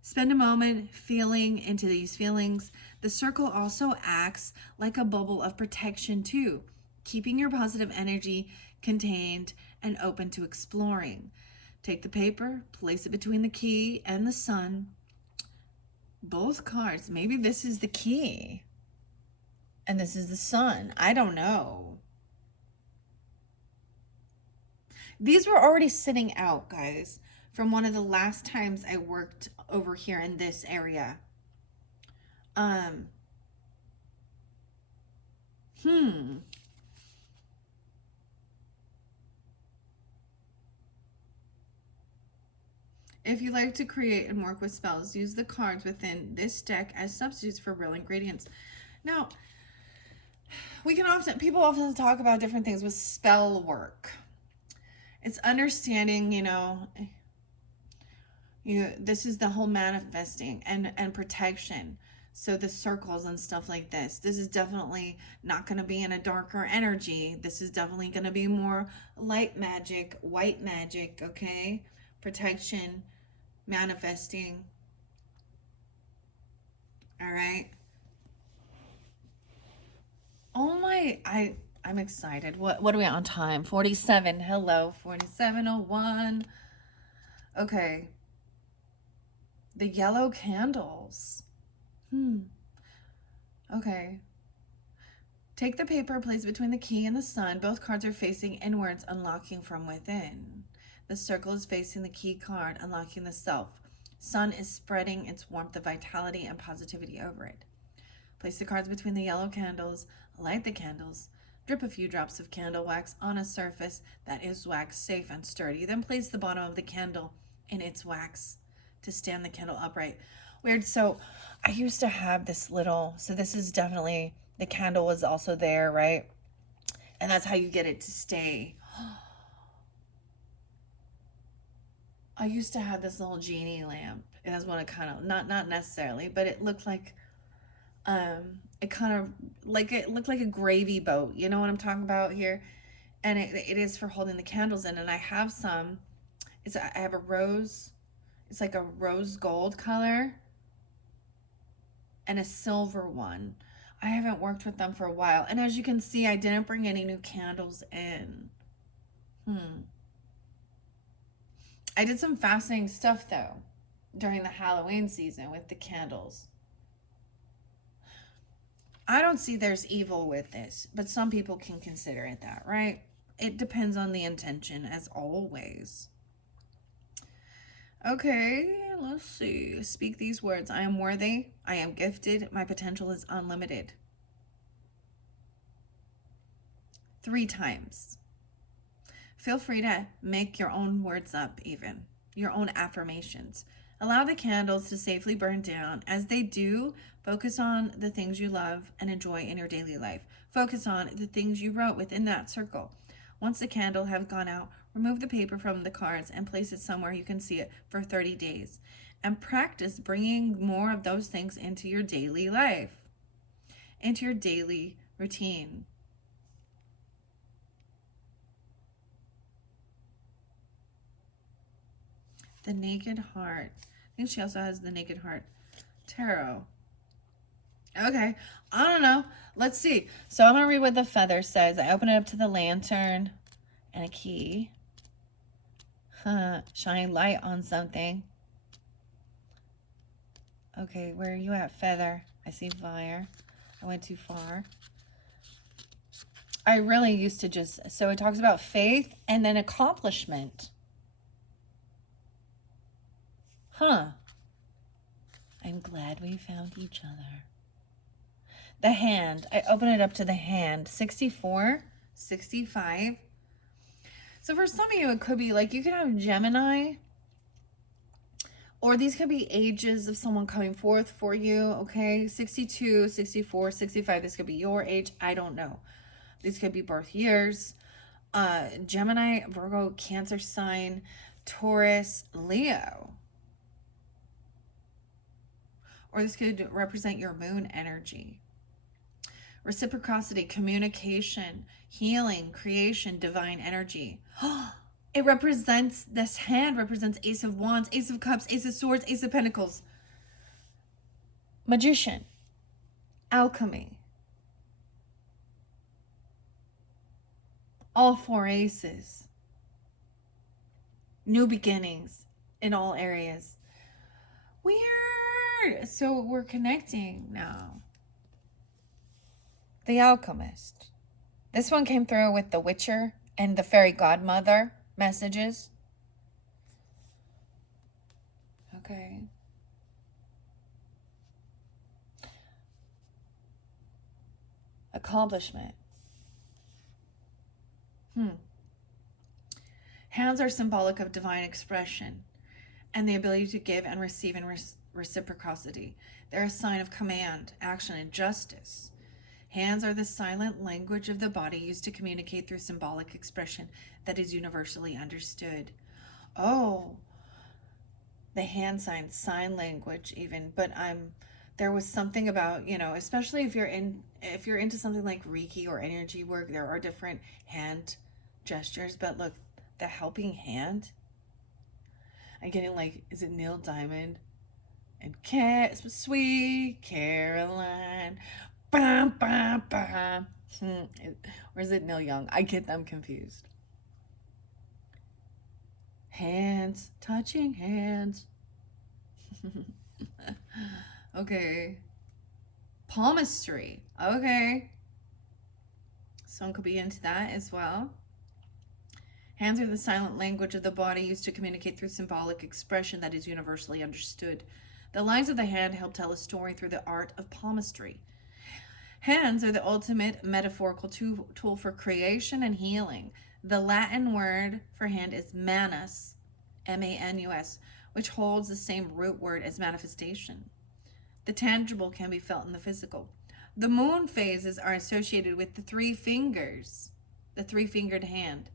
Spend a moment feeling into these feelings. The circle also acts like a bubble of protection too, keeping your positive energy contained and open to exploring. Take the paper, place it between the key and the sun. Both cards, maybe this is the key and this is the sun. I don't know. These were already sitting out, guys, from one of the last times I worked over here in this area. Um, hmm. If you like to create and work with spells, use the cards within this deck as substitutes for real ingredients. Now, people often talk about different things with spell work. It's understanding, this is the whole manifesting and protection. So the circles and stuff like this is definitely not going to be in a darker energy. This is definitely going to be more light magic, white magic, okay? Protection, manifesting. All right. Oh my, I'm excited. What are we on time? 47. Hello, 47:01. Okay. The yellow candles. Okay. Take the paper, place between the key and the sun. Both cards are facing inwards, unlocking from within. The circle is facing the key card, unlocking the self. Sun is spreading its warmth of vitality and positivity over it. Place the cards between the yellow candles, light the candles, drip a few drops of candle wax on a surface that is wax safe and sturdy. Then place the bottom of the candle in its wax to stand the candle upright. Weird. So I used to have this little, so this is definitely, the candle was also there, right? And that's how you get it to stay. I used to have this little genie lamp. And that's what it kind of, not necessarily, but it looked like, it kind of, like, it looked like a gravy boat. You know what I'm talking about here? And it is for holding the candles in. And I have some, I have a rose, it's like a rose gold color and a silver one. I haven't worked with them for a while. And as you can see, I didn't bring any new candles in. I did some fascinating stuff though during the Halloween season with the candles. I don't see there's evil with this, but some people can consider it that, right? It depends on the intention, as always. Okay, let's see. Speak these words. I am worthy. I am gifted. My potential is unlimited. 3 times. Feel free to make your own words up, even your own affirmations. Allow the candles to safely burn down. As they do, focus on the things you love and enjoy in your daily life. Focus on the things you wrote within that circle. Once the candle have gone out, remove the paper from the cards and place it somewhere you can see it for 30 days. And practice bringing more of those things into your daily life, into your daily routine. The Naked Heart. I think she also has the Naked Heart Tarot. Okay, I don't know. Let's see. So I'm going to read what the feather says. I open it up to the lantern and a key. Shine light on something. Okay, where are you at, feather? I see fire. I went too far. I really used to just, so it talks about faith and then accomplishment. Huh. I'm glad we found each other. The hand. I open it up to the hand. 64, 65. So for some of you, it could be like you could have Gemini, or these could be ages of someone coming forth for you, okay? 62, 64, 65. This could be your age. I don't know. These could be birth years. Gemini, Virgo, Cancer sign, Taurus, Leo. Or this could represent your moon energy. Reciprocity, communication, healing, creation, divine energy. It represents, this hand represents Ace of Wands, Ace of Cups, Ace of Swords, Ace of Pentacles. Magician, alchemy. All four aces. New beginnings in all areas. Weird. So we're connecting now. The Alchemist. This one came through with the Witcher and the Fairy Godmother messages. Okay. Accomplishment. Hands are symbolic of divine expression and the ability to give and receive in reciprocity. They're a sign of command, action, and justice. Hands are the silent language of the body used to communicate through symbolic expression that is universally understood. Oh, the hand sign language even, but there was something about, especially if you're into something like Reiki or energy work, there are different hand gestures, but look, the helping hand. I'm getting like, is it Neil Diamond? And Sweet Caroline. Bam, bam, bam. Or is it Neil Young? I get them confused. Hands, touching hands. Okay. Palmistry. Okay. Someone could be into that as well. Hands are the silent language of the body used to communicate through symbolic expression that is universally understood. The lines of the hand help tell a story through the art of palmistry. Hands are the ultimate metaphorical tool for creation and healing. The Latin word for hand is manus, M-A-N-U-S, which holds the same root word as manifestation. The tangible can be felt in the physical. The moon phases are associated with the three fingers, the three-fingered hand.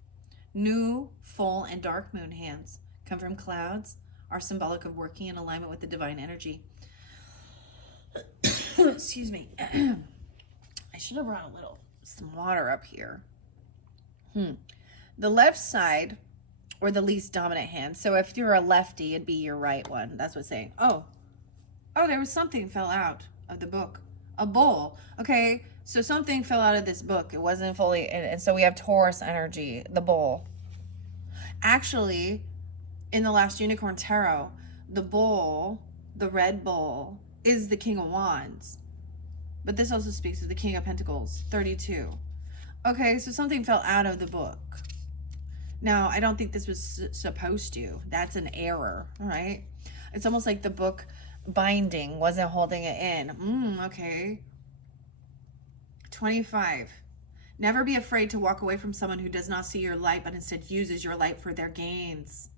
New, full, and dark moon hands come from clouds, are symbolic of working in alignment with the divine energy. Excuse me. I should have brought some water up here. The left side, or the least dominant hand. So if you're a lefty, it'd be your right one. That's what it's saying. Oh, there was something fell out of the book. A bowl. Okay, so something fell out of this book. It wasn't fully, and so we have Taurus energy, the bowl. Actually, in the last Unicorn Tarot, the bowl, the red bowl, is the King of Wands. But this also speaks of the King of Pentacles, 32. Okay, so something fell out of the book. Now, I don't think this was supposed to. That's an error, right? It's almost like the book binding wasn't holding it in. Okay. 25. Never be afraid to walk away from someone who does not see your light, but instead uses your light for their gains.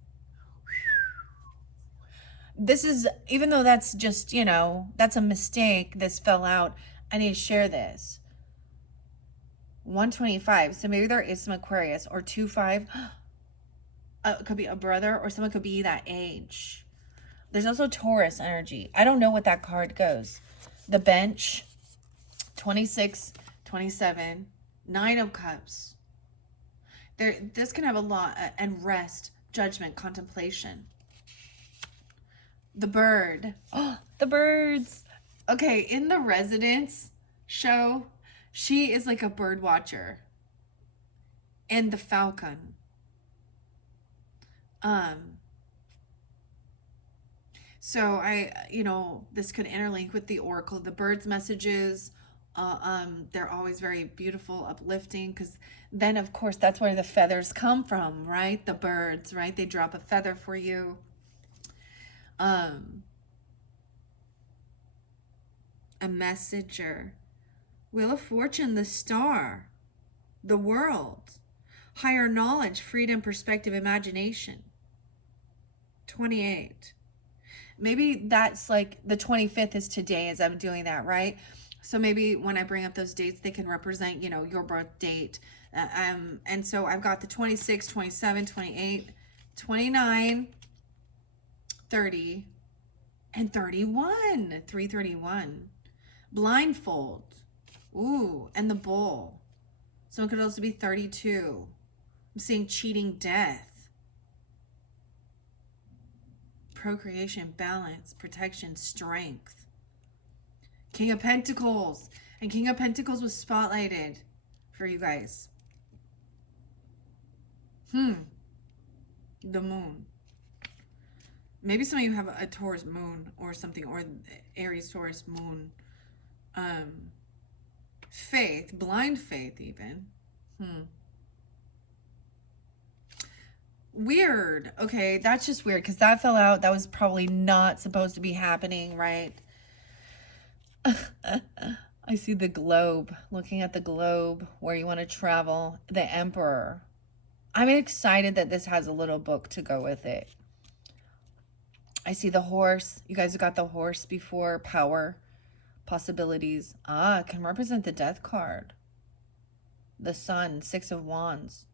This is, even though that's just, that's a mistake, this fell out, I need to share this. 125. So maybe there is some Aquarius, or 25. It could be a brother, or someone could be that age. There's also Taurus energy. I don't know what that card goes. The Bench, 26, 27, 9 of Cups. This can have a lot, and rest, judgment, contemplation. The Bird. Oh, the birds. Okay, in the Residence show, she is like a bird watcher. And the Falcon. So this could interlink with the Oracle. The bird's messages, they're always very beautiful, uplifting, because then, of course, that's where the feathers come from, right? The birds, right? They drop a feather for you. Um, a messenger. Wheel of Fortune, the star, the world, higher knowledge, freedom, perspective, imagination. 28. Maybe that's like the 25th is today as I'm doing that, right? So maybe when I bring up those dates, they can represent, your birth date. And so I've got the 26, 27, 28, 29, 30, and 31. 331. Blindfold. Ooh, and the bull. So it could also be 32. I'm seeing cheating death. Procreation, balance, protection, strength. King of Pentacles. And King of Pentacles was spotlighted for you guys. The moon. Maybe some of you have a Taurus moon or something, or Aries Taurus moon. Faith, blind faith even. Weird. Okay, that's just weird because that fell out. That was probably not supposed to be happening, right? I see the globe, looking at the globe where you want to travel, the Emperor. I'm excited that this has a little book to go with it. I see the horse. You guys have got the horse before. Power, possibilities. It can represent the death card. The sun, 6 of wands.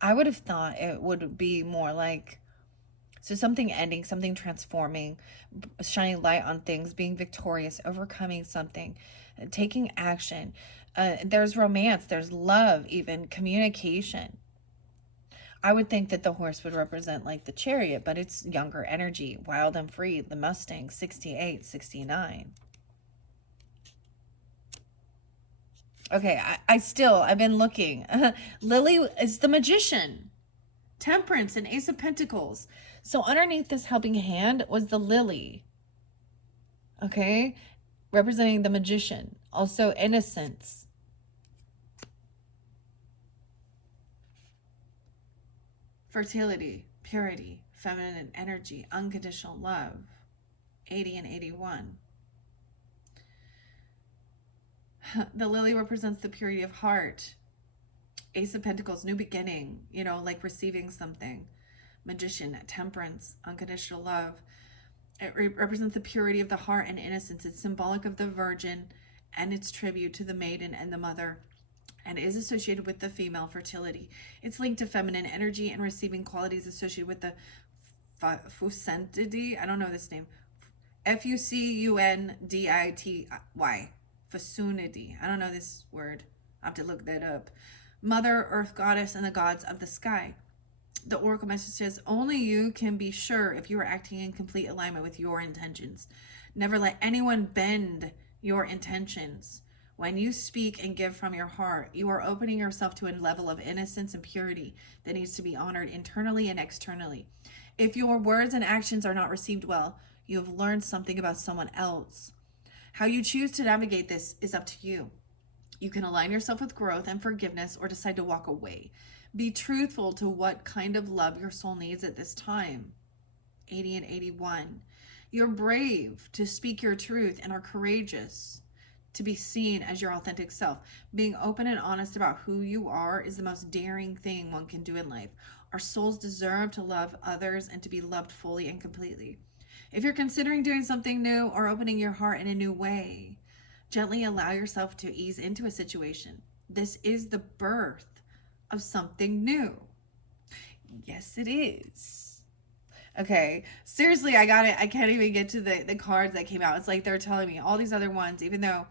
I would have thought it would be more like, so something ending, something transforming, shining light on things, being victorious, overcoming something, taking action. There's romance, there's love, even communication. I would think that the horse would represent like the chariot, but it's younger energy, wild and free, the Mustang, 68, 69. Okay, I've been looking. Lily is the magician. Temperance and Ace of Pentacles. So underneath this helping hand was the lily. Okay, representing the magician. Also innocence. Fertility, purity, feminine energy, unconditional love. 80 and 81. The lily represents the purity of heart. Ace of Pentacles, new beginning, like receiving something. Magician, temperance, unconditional love. It represents the purity of the heart and innocence. It's symbolic of the virgin and its tribute to the maiden and the mother, and is associated with the female fertility. It's linked to feminine energy and receiving qualities associated with the Fucundity. I don't know this name. Fucundity. Fucundity. I don't know this word. I have to look that up. Mother, Earth Goddess, and the gods of the sky. The oracle message says, only you can be sure if you are acting in complete alignment with your intentions. Never let anyone bend your intentions. When you speak and give from your heart, you are opening yourself to a level of innocence and purity that needs to be honored internally and externally. If your words and actions are not received well, you have learned something about someone else. How you choose to navigate this is up to you. You can align yourself with growth and forgiveness or decide to walk away. Be truthful to what kind of love your soul needs at this time. 80 and 81. You're brave to speak your truth and are courageous to be seen as your authentic self. Being open and honest about who you are is the most daring thing one can do in life. Our souls deserve to love others and to be loved fully and completely. If you're considering doing something new or opening your heart in a new way, gently allow yourself to ease into a situation. This is the birth of something new. Yes, it is. Okay, seriously, I got it. I can't even get to the cards that came out. It's like they're telling me all these other ones, even though.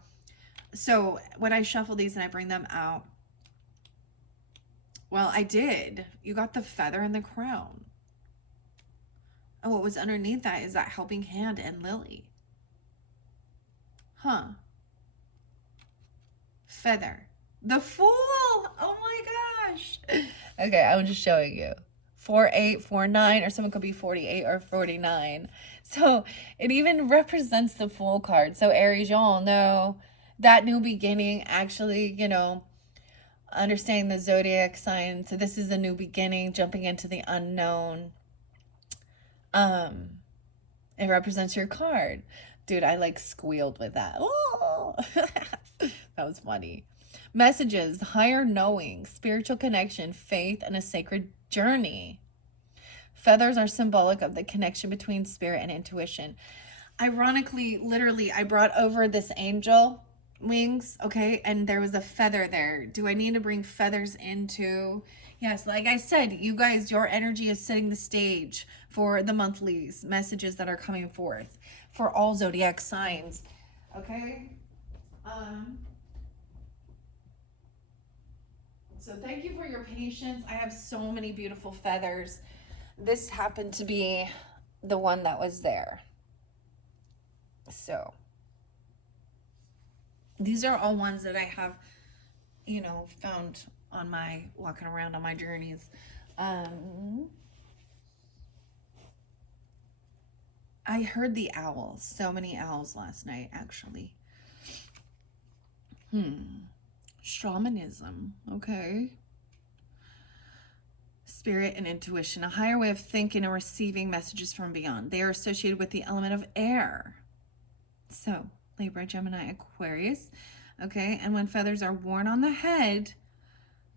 So when I shuffle these and I bring them out, well, I did. You got the feather and the crown. And what was underneath that is that helping hand and lily. Huh. Feather. The Fool. Oh my gosh. Okay, I'm just showing you. 48, 49, or someone could be 48 or 49. So it even represents the Fool card. So Aries, y'all know that new beginning, actually, understanding the zodiac sign. So this is a new beginning, jumping into the unknown. It represents your card. Dude, I like squealed with that. Oh! That was funny. Messages, higher knowing, spiritual connection, faith, and a sacred journey. Feathers are symbolic of the connection between spirit and intuition. Ironically, literally, I brought over this angel wings, okay, and there was a feather there. Do I need to bring feathers into? Yes, like I said, you guys, your energy is setting the stage for the monthlies messages that are coming forth for all zodiac signs, okay? Um, so thank you for your patience. I have so many beautiful feathers. This happened to be the one that was there. So these are all ones that I have, found on my walking around on my journeys. Um, I heard the owls, so many owls last night, actually. Shamanism, okay. Spirit and intuition, a higher way of thinking and receiving messages from beyond. They are associated with the element of air. So, Libra, Gemini, Aquarius, okay. And when feathers are worn on the head,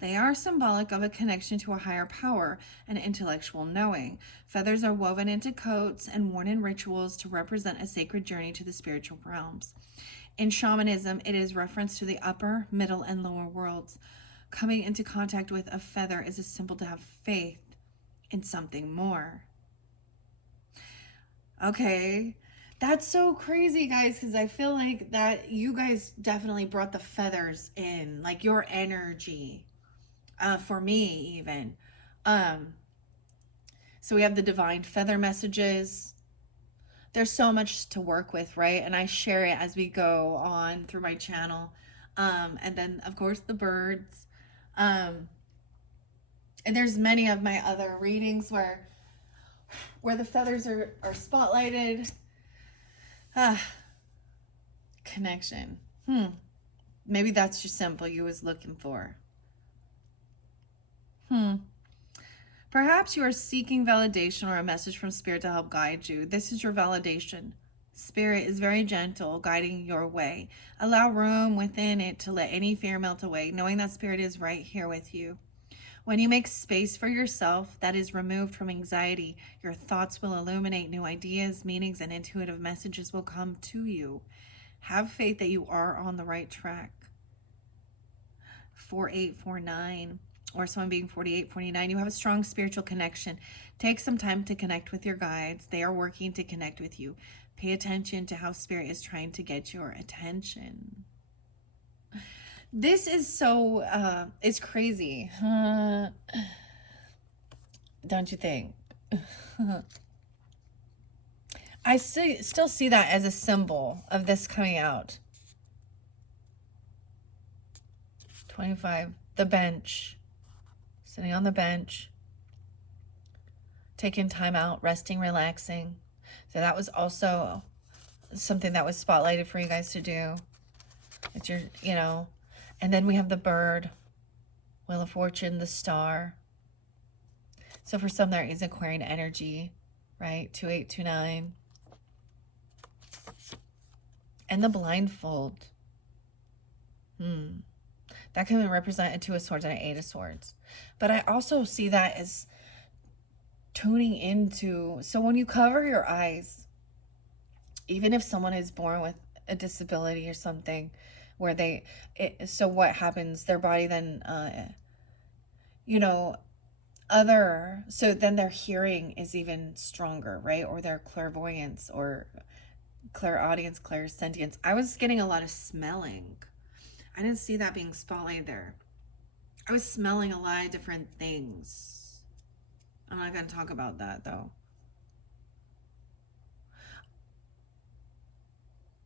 they are symbolic of a connection to a higher power and intellectual knowing. Feathers are woven into coats and worn in rituals to represent a sacred journey to the spiritual realms. In shamanism, it is reference to the upper, middle, and lower worlds. Coming into contact with a feather is a symbol to have faith in something more. Okay, that's so crazy, guys, because I feel like that you guys definitely brought the feathers in, like your energy. For me, even. So we have the divine feather messages. There's so much to work with, right? And I share it as we go on through my channel. And then, of course, the birds. Um, and there's many of my other readings where the feathers are spotlighted. Connection. Maybe that's just simple you was looking for. Perhaps you are seeking validation or a message from Spirit to help guide you. This is your validation. Spirit is very gentle, guiding your way. Allow room within it to let any fear melt away, knowing that Spirit is right here with you. When you make space for yourself that is removed from anxiety, your thoughts will illuminate new ideas, meanings, and intuitive messages will come to you. Have faith that you are on the right track. 4849, or someone being 48, 49, you have a strong spiritual connection. Take some time to connect with your guides. They are working to connect with you. Pay attention to how Spirit is trying to get your attention. This is so, it's crazy. Don't you think? I still see that as a symbol of this coming out. 25, the bench. Sitting on the bench. Taking time out, resting, relaxing. So that was also something that was spotlighted for you guys to do. It's your, and then we have the bird, Wheel of Fortune, the star. So for some, there is Aquarian energy, right? 2829. And the blindfold. That can represent a Two of Swords and an Eight of Swords. But I also see that as tuning into, so when you cover your eyes, even if someone is born with a disability or something, where so what happens, their body then, so then their hearing is even stronger, right? Or their clairvoyance or clairaudience, clairsentience. I was getting a lot of smelling. I didn't see that being spotlighted there. I was smelling a lot of different things. I'm not going to talk about that, though.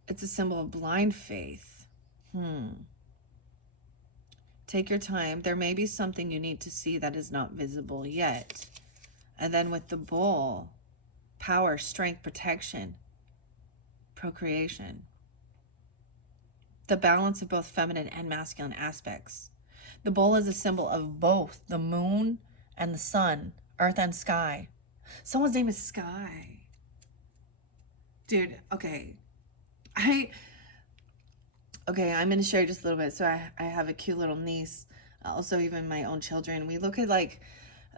It's a symbol of blind faith. Take your time. There may be something you need to see that is not visible yet. And then with the bull, power, strength, protection, procreation. The balance of both feminine and masculine aspects. The bull is a symbol of both the moon and the sun, earth and sky. Someone's name is Sky. Dude, okay. I I'm gonna share just a little bit. So I have a cute little niece, also even my own children. We look at like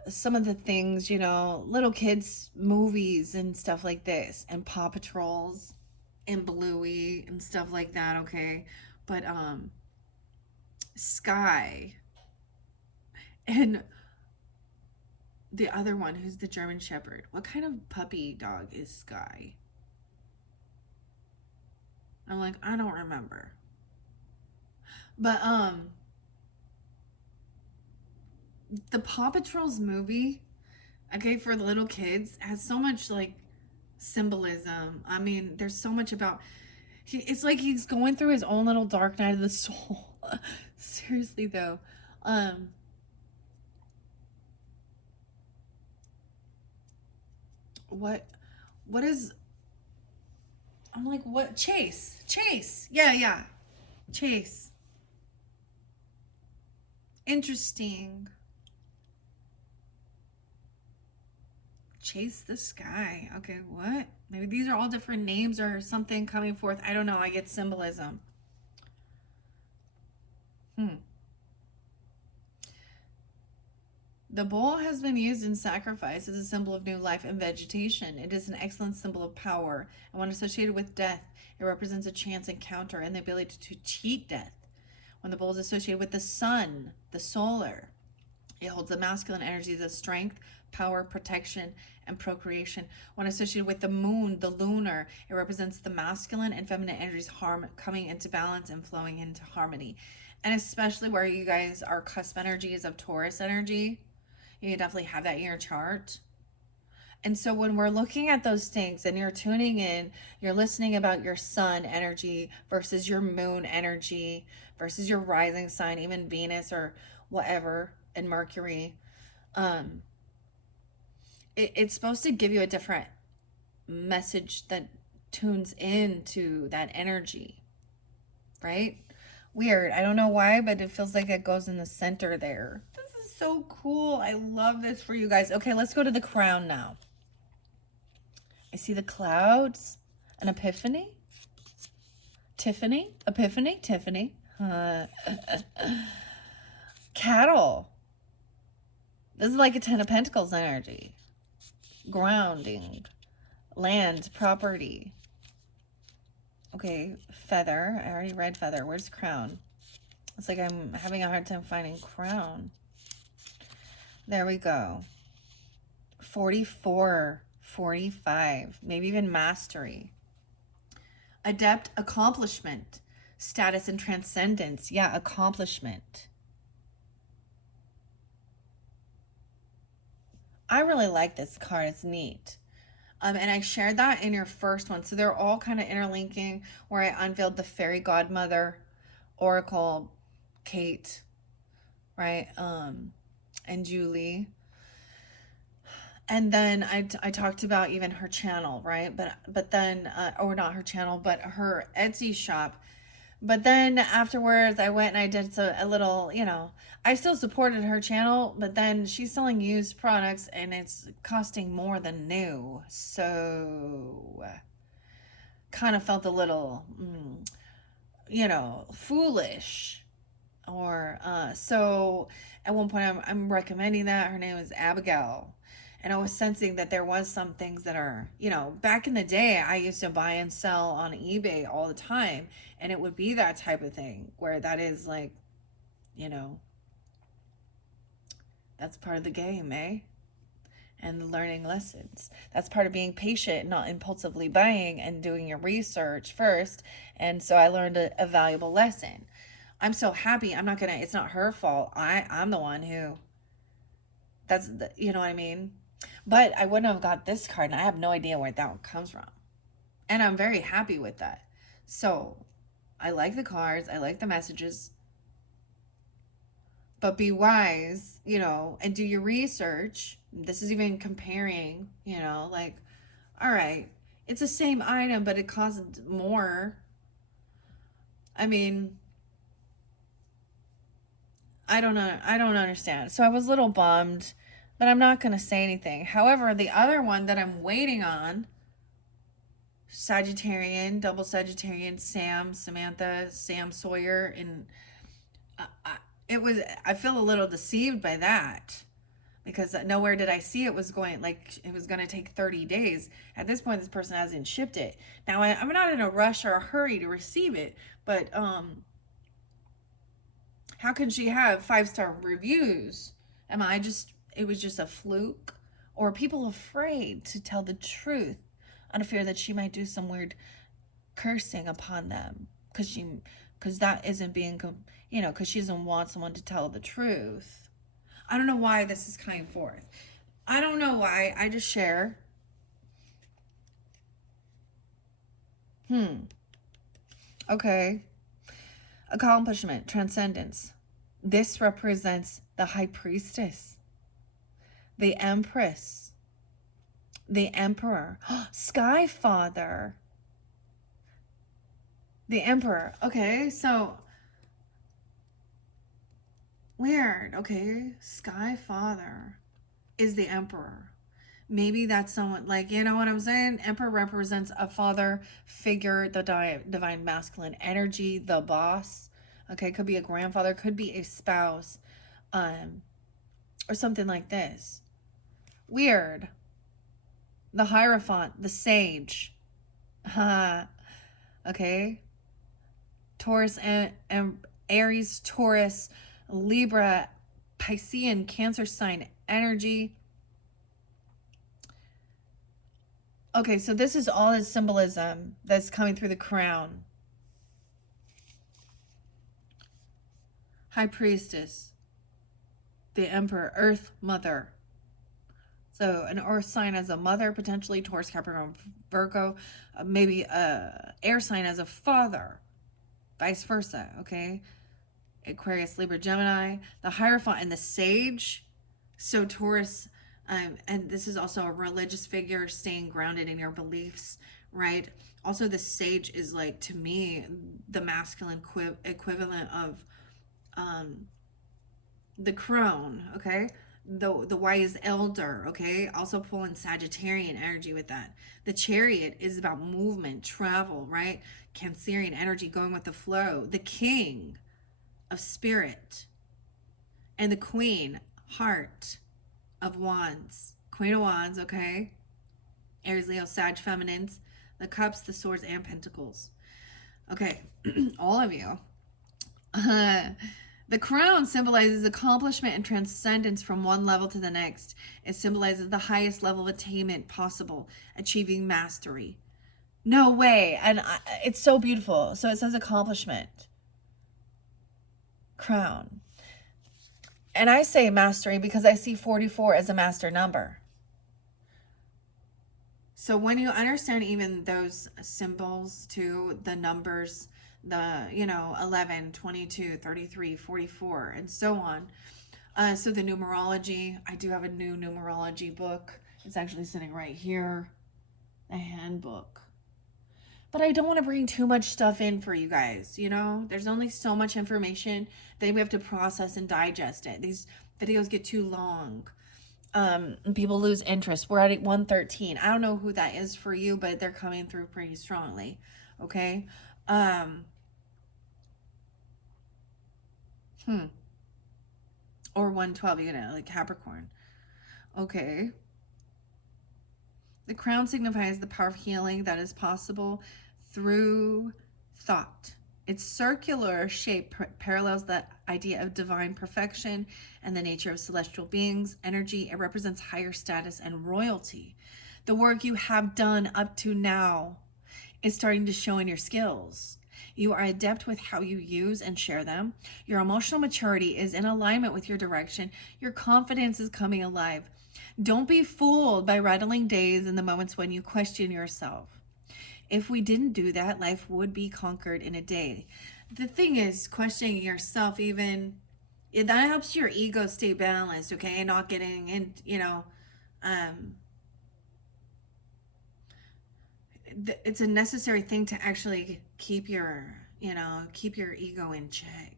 some of the things, little kids movies and stuff like this, and Paw Patrols and Bluey and stuff like that, okay? But Sky and the other one who's the German Shepherd. What kind of puppy dog is Sky? I'm like, I don't remember. But the Paw Patrol's movie, okay, for the little kids has so much like symbolism. I mean, there's so much about it's like he's going through his own little dark night of the soul. Seriously though. Um what what is I'm like, what? Chase. Chase. Yeah, yeah. Chase. Interesting. Chase the sky. Okay, what? Maybe these are all different names or something coming forth. I don't know. I get symbolism. Hmm. The bull has been used in sacrifice as a symbol of new life and vegetation. It is an excellent symbol of power, and when associated with death, it represents a chance encounter and the ability to cheat death. When the bull is associated with the sun, the solar, it holds the masculine energies of strength, power, protection, and procreation. When associated with the moon, the lunar, it represents the masculine and feminine energies coming into balance and flowing into harmony. And especially where you guys are cusp energies of Taurus energy, you definitely have that in your chart. And so when we're looking at those things and you're tuning in, you're listening about your sun energy versus your moon energy versus your rising sign, even Venus or whatever, and Mercury. Um, it's supposed to give you a different message that tunes into that energy, right? Weird. I don't know why, but it feels like it goes in the center there. This is so cool. I love this for you guys. Okay, let's go to the crown now. I see the clouds, an epiphany, Tiffany, epiphany, Tiffany, cattle. This is like a 10 of Pentacles energy. Grounding, land, property. Okay, feather. I already read feather. Where's crown? It's like I'm having a hard time finding crown. There we go. 44, 45, maybe even mastery. Adept, accomplishment, status and transcendence. Yeah, accomplishment. I really like this card. It's neat. And I shared that in your first one. So they're all kind of interlinking where I unveiled the fairy godmother, Oracle, Kate, right? And Julie. And then I talked about even her channel, right? But then, or not her channel, but her Etsy shop. But then afterwards, I went and I did a little, I still supported her channel, but then she's selling used products and it's costing more than new. So kind of felt a little, foolish. Or so at one point I'm recommending that. Her name is Abigail. And I was sensing that there was some things that are, back in the day, I used to buy and sell on eBay all the time. And it would be that type of thing where that is like, you know, that's part of the game, eh? And learning lessons. That's part of being patient, not impulsively buying and doing your research first. And so I learned a valuable lesson. I'm so happy. It's not her fault. I'm the one who, you know what I mean? But I wouldn't have got this card, and I have no idea where that one comes from. And I'm very happy with that. So I like the cards, I like the messages, but be wise, and do your research. This is even comparing, like, all right, it's the same item, but it costs more. I mean, I don't know. I don't understand. So I was a little bummed, but I'm not going to say anything. However, the other one that I'm waiting on Sagittarian, double Sagittarian, Samantha, Sam Sawyer, and it was. I feel a little deceived by that because nowhere did I see it was going like it was going to take 30 days. At this point, this person hasn't shipped it. Now I'm not in a rush or a hurry to receive it, but how can she have 5-star reviews? Am I just? It was just a fluke, or are people afraid to tell the truth out of fear that she might do some weird cursing upon them because that isn't being because she doesn't want someone to tell the truth. I don't know why this is coming forth. I don't know why. I just share. Okay. Accomplishment, transcendence. This represents the high priestess, the empress, the emperor, sky father, the emperor. Okay, so weird. Okay, sky father is the emperor. Maybe that's someone like, you know what I'm saying? Emperor represents a father figure, the divine masculine energy, the boss. Okay, could be a grandfather, could be a spouse, um, or something like this. Weird. The Hierophant, the sage. Okay. Taurus and Aries, Taurus, Libra, Piscean, Cancer sign energy. Okay, so this is all his symbolism that's coming through the crown. High Priestess, the Emperor, Earth Mother. So an Earth sign as a mother, potentially Taurus, Capricorn, Virgo, maybe a air sign as a father, vice versa. Okay, Aquarius, Libra, Gemini, the Hierophant, and the Sage. So Taurus, and this is also a religious figure, staying grounded in your beliefs, right? Also, the Sage is like, to me, the masculine equivalent of the crone, okay? The wise elder, okay? Also pulling Sagittarian energy with that. The Chariot is about movement, travel, right? Cancerian energy going with the flow. The King of Spirit, and the Queen, Heart of Wands. Queen of Wands, okay? Aries, Leo, Sag, Feminines. The Cups, the Swords, and Pentacles. Okay, all of you. The crown symbolizes accomplishment and transcendence from one level to the next. It symbolizes the highest level of attainment possible, achieving mastery. No way. And it's so beautiful. So it says accomplishment. Crown. And I say mastery because I see 44 as a master number. So when you understand even those symbols too, the numbers, the 11, 22, 33, 44, and so on. So the numerology, I do have a new numerology book. It's actually sitting right here, a handbook. But I don't want to bring too much stuff in for you guys, There's only so much information that we have to process and digest it. These videos get too long. And people lose interest. We're at 113. I don't know who that is for you, but they're coming through pretty strongly. Okay. Or 112, like Capricorn. Okay. The crown signifies the power of healing that is possible through thought. Its circular shape parallels the idea of divine perfection and the nature of celestial beings, energy. It represents higher status and royalty. The work you have done up to now is starting to show in your skills. You are adept with how you use and share them. Your emotional maturity is in alignment with your direction. Your confidence is coming alive. Don't be fooled by rattling days and the moments when you question yourself. If we didn't do that, life would be conquered in a day. The thing is, questioning yourself, even that helps your ego stay balanced, okay, and not getting in, it's a necessary thing to actually keep your ego in check.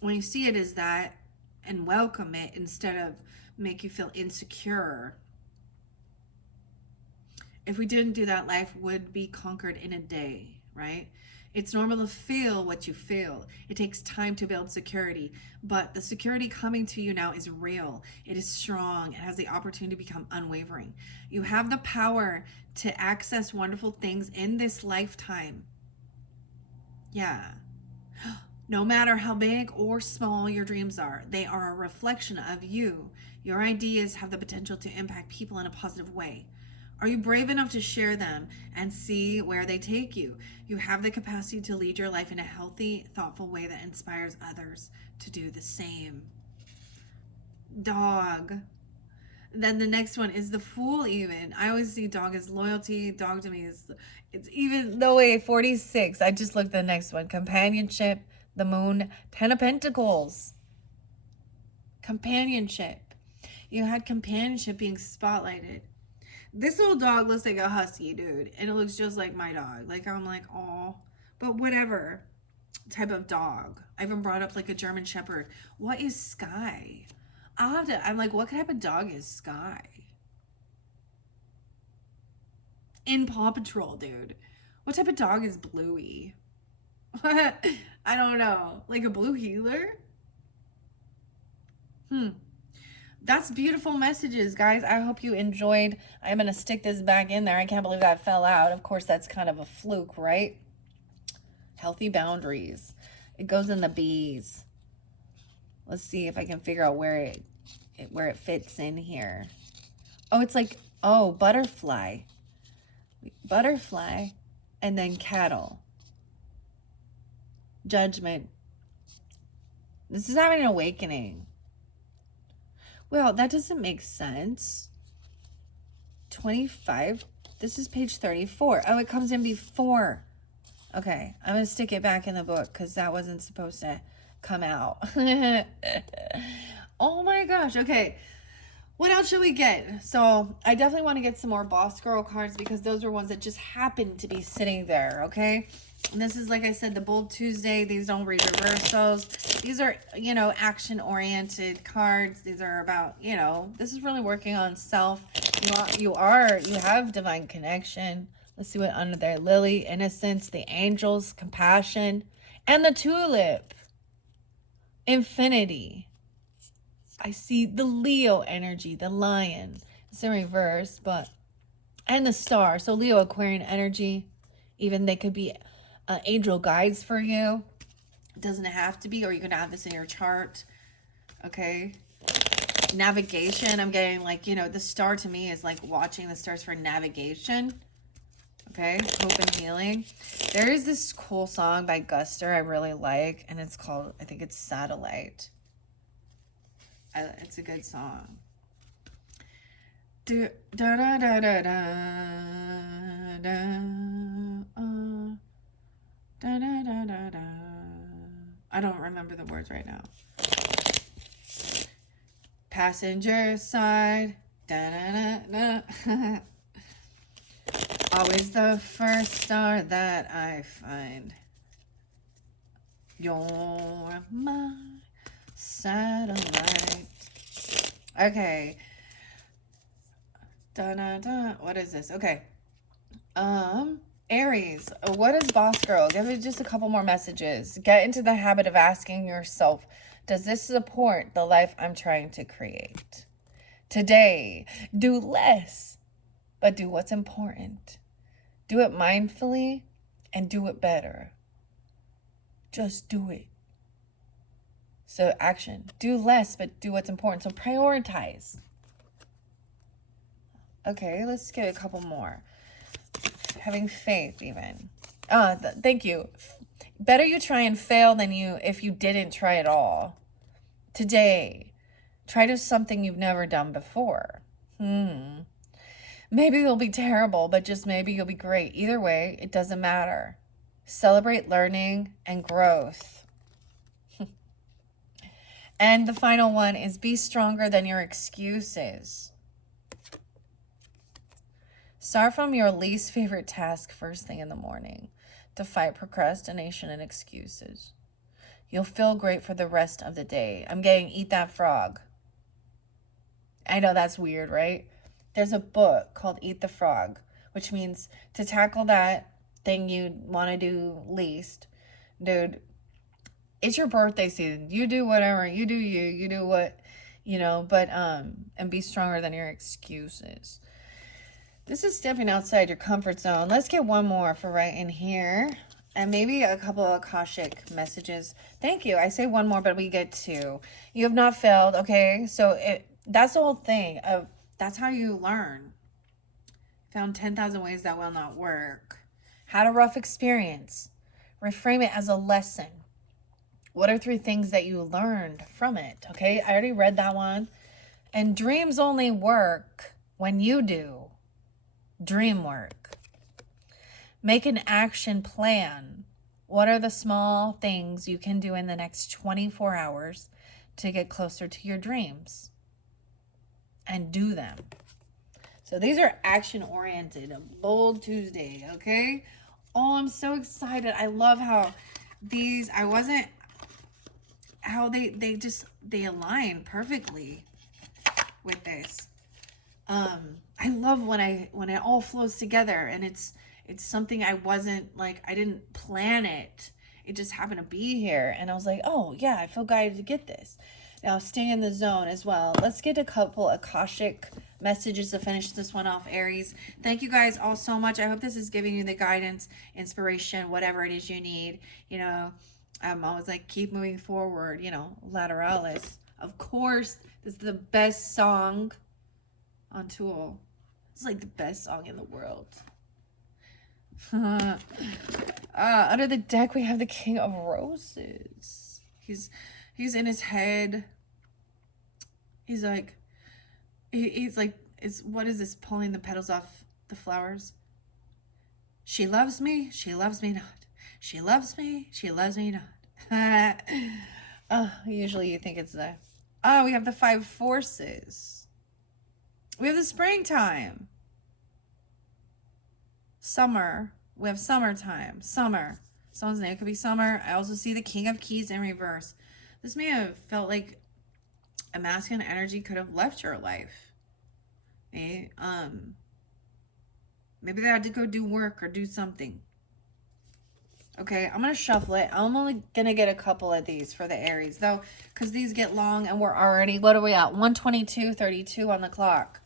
When you see it as that and welcome it instead of make you feel insecure, If we didn't do that, life would be conquered in a day, right? It's normal to feel what you feel. It takes time to build security, but the security coming to you now is real. It is strong. It has the opportunity to become unwavering. You have the power to access wonderful things in this lifetime. Yeah. No matter how big or small your dreams are, they are a reflection of you. Your ideas have the potential to impact people in a positive way. Are you brave enough to share them and see where they take you? You have the capacity to lead your life in a healthy, thoughtful way that inspires others to do the same. Dog. Then the next one is the Fool. Even I always see dog as loyalty. Dog to me is, it's even. No way, 46. I just looked at the next one. Companionship, the moon, 10 of Pentacles. Companionship. You had companionship being spotlighted. This little dog looks like a husky, dude, and it looks just like my dog. Like, I'm like, oh, but whatever type of dog. I even brought up like a German Shepherd. What is Sky? I'm like, what type of dog is Sky? In Paw Patrol, dude. What type of dog is Bluey? I don't know. Like a blue heeler? That's beautiful messages, guys. I hope you enjoyed. I'm going to stick this back in there. I can't believe that fell out. Of course, that's kind of a fluke, right? Healthy boundaries. It goes in the bees. Let's see if I can figure out where it fits in here. Oh, it's like, oh, butterfly. Butterfly and then cattle. Judgment. This is having an awakening. Well, that doesn't make sense. 25. This is page 34. Oh, it comes in before. Okay, I'm going to stick it back in the book because that wasn't supposed to come out. Oh my gosh. Okay. What else should we get? So I definitely want to get some more Boss Girl cards because those are ones that just happen to be sitting there, okay? And this is, like I said, the Bold Tuesday. These don't read reversals. These are, you know, action-oriented cards. These are about, you know, this is really working on self. You have divine connection. Let's see what under there. Lily, innocence, the angels, compassion, and the tulip. Infinity. I see the Leo energy, the lion. It's in reverse, but, and the star. So Leo, Aquarian energy. Even they could be angel guides for you. It doesn't have to be, or you can have this in your chart. Okay. Navigation. I'm getting like, you know, the star to me is like watching the stars for navigation. Okay. Hope and healing. There is this cool song by Guster I really like, and it's called, I think it's Satellite. It's a good song. Da da da da da da da da da da. I don't remember the words right now. Passenger side. Da da da da. Always the first star that I find. You're my satellite. Okay. Da-da-da. What is this? Okay. Aries. What is Boss Girl? Give it just a couple more messages. Get into the habit of asking yourself, does this support the life I'm trying to create? Today, do less, but do what's important. Do it mindfully and do it better. Just do it. So action. Do less, but do what's important. So prioritize. Okay, let's get a couple more. Having faith, even. Thank you. Better you try and fail than if you didn't try at all. Today, try to do something you've never done before. Maybe it'll be terrible, but just maybe you'll be great. Either way, it doesn't matter. Celebrate learning and growth. And the final one is be stronger than your excuses. Start from your least favorite task first thing in the morning to fight procrastination and excuses. You'll feel great for the rest of the day. I'm getting eat that frog. I know that's weird, right? There's a book called Eat the Frog which means to tackle that thing you want to do least, dude, it's your birthday season. You do whatever. You do you. You do what, but and be stronger than your excuses. This is stepping outside your comfort zone. Let's get one more for right in here. And maybe a couple of Akashic messages. Thank you. I say one more, but we get two. You have not failed, okay? So that's the whole thing. That's how you learn. Found 10,000 ways that will not work. Had a rough experience. Reframe it as a lesson. What are 3 things that you learned from it? Okay, I already read that one. And dreams only work when you do dream work. Make an action plan. What are the small things you can do in the next 24 hours to get closer to your dreams? And do them. So these are action oriented. A bold Tuesday, okay? Oh, I'm so excited. I love how they align perfectly with this. I love when it all flows together, and it's something I didn't plan it. It just happened to be here, and I was like, oh yeah, I feel guided to get this. Now stay in the zone as well. Let's get a couple Akashic messages to finish this one off, Aries. Thank you guys all so much. I hope this is giving you the guidance, inspiration, whatever it is you need. I'm always like, keep moving forward, Lateralis. Of course, this is the best song on Tool. It's like the best song in the world. Under the deck, we have the King of Roses. He's in his head. He's like, what is this, pulling the petals off the flowers? She loves me not. She loves me not. Usually you think it's we have the 5 forces. We have the springtime. Summer. We have summertime. Summer. Someone's name could be Summer. I also see the King of Keys in reverse. This may have felt like a masculine energy could have left your life. Maybe they had to go do work or do something. Okay, I'm going to shuffle it. I'm only going to get a couple of these for the Aries, though, because these get long, and we're already, what are we at? 1:22:32 on the clock.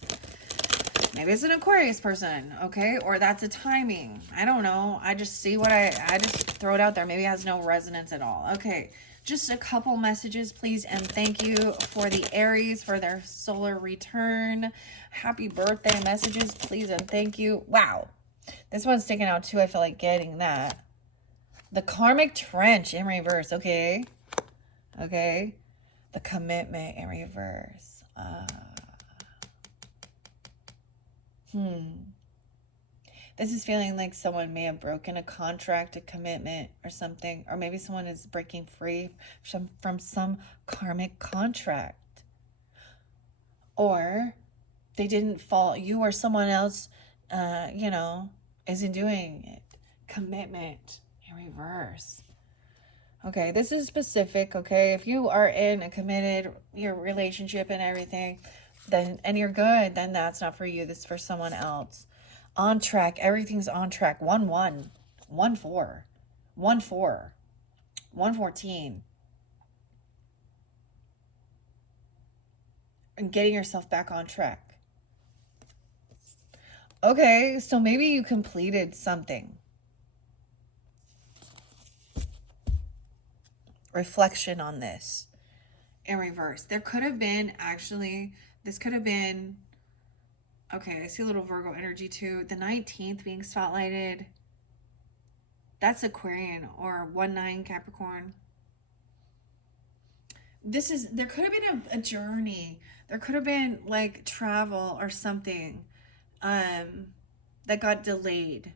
Maybe it's an Aquarius person, okay? Or that's a timing. I don't know. I just see what I just throw it out there. Maybe it has no resonance at all. Okay, just a couple messages, please. And thank you for the Aries for their solar return. Happy birthday messages, please. And thank you. Wow. This one's sticking out too. I feel like getting that. The Karmic Trench in reverse. Okay. Okay. The Commitment in reverse. This is feeling like someone may have broken a contract, a commitment, or something. Or maybe someone is breaking free from some karmic contract. Or they didn't fall. You or someone else, isn't doing it. Commitment in reverse. Okay, this is specific, okay? If you are in a committed your relationship and everything, and you're good, then that's not for you. This is for someone else. On track. Everything's on track. 1-1. 1-4. 1-4. 114. And getting yourself back on track. Okay, so maybe you completed something. Reflection on this. In reverse. There could have been, this could have been, okay, I see a little Virgo energy too. The 19th being spotlighted. That's Aquarian or 1-9 Capricorn. There could have been a journey. There could have been like travel or something that got delayed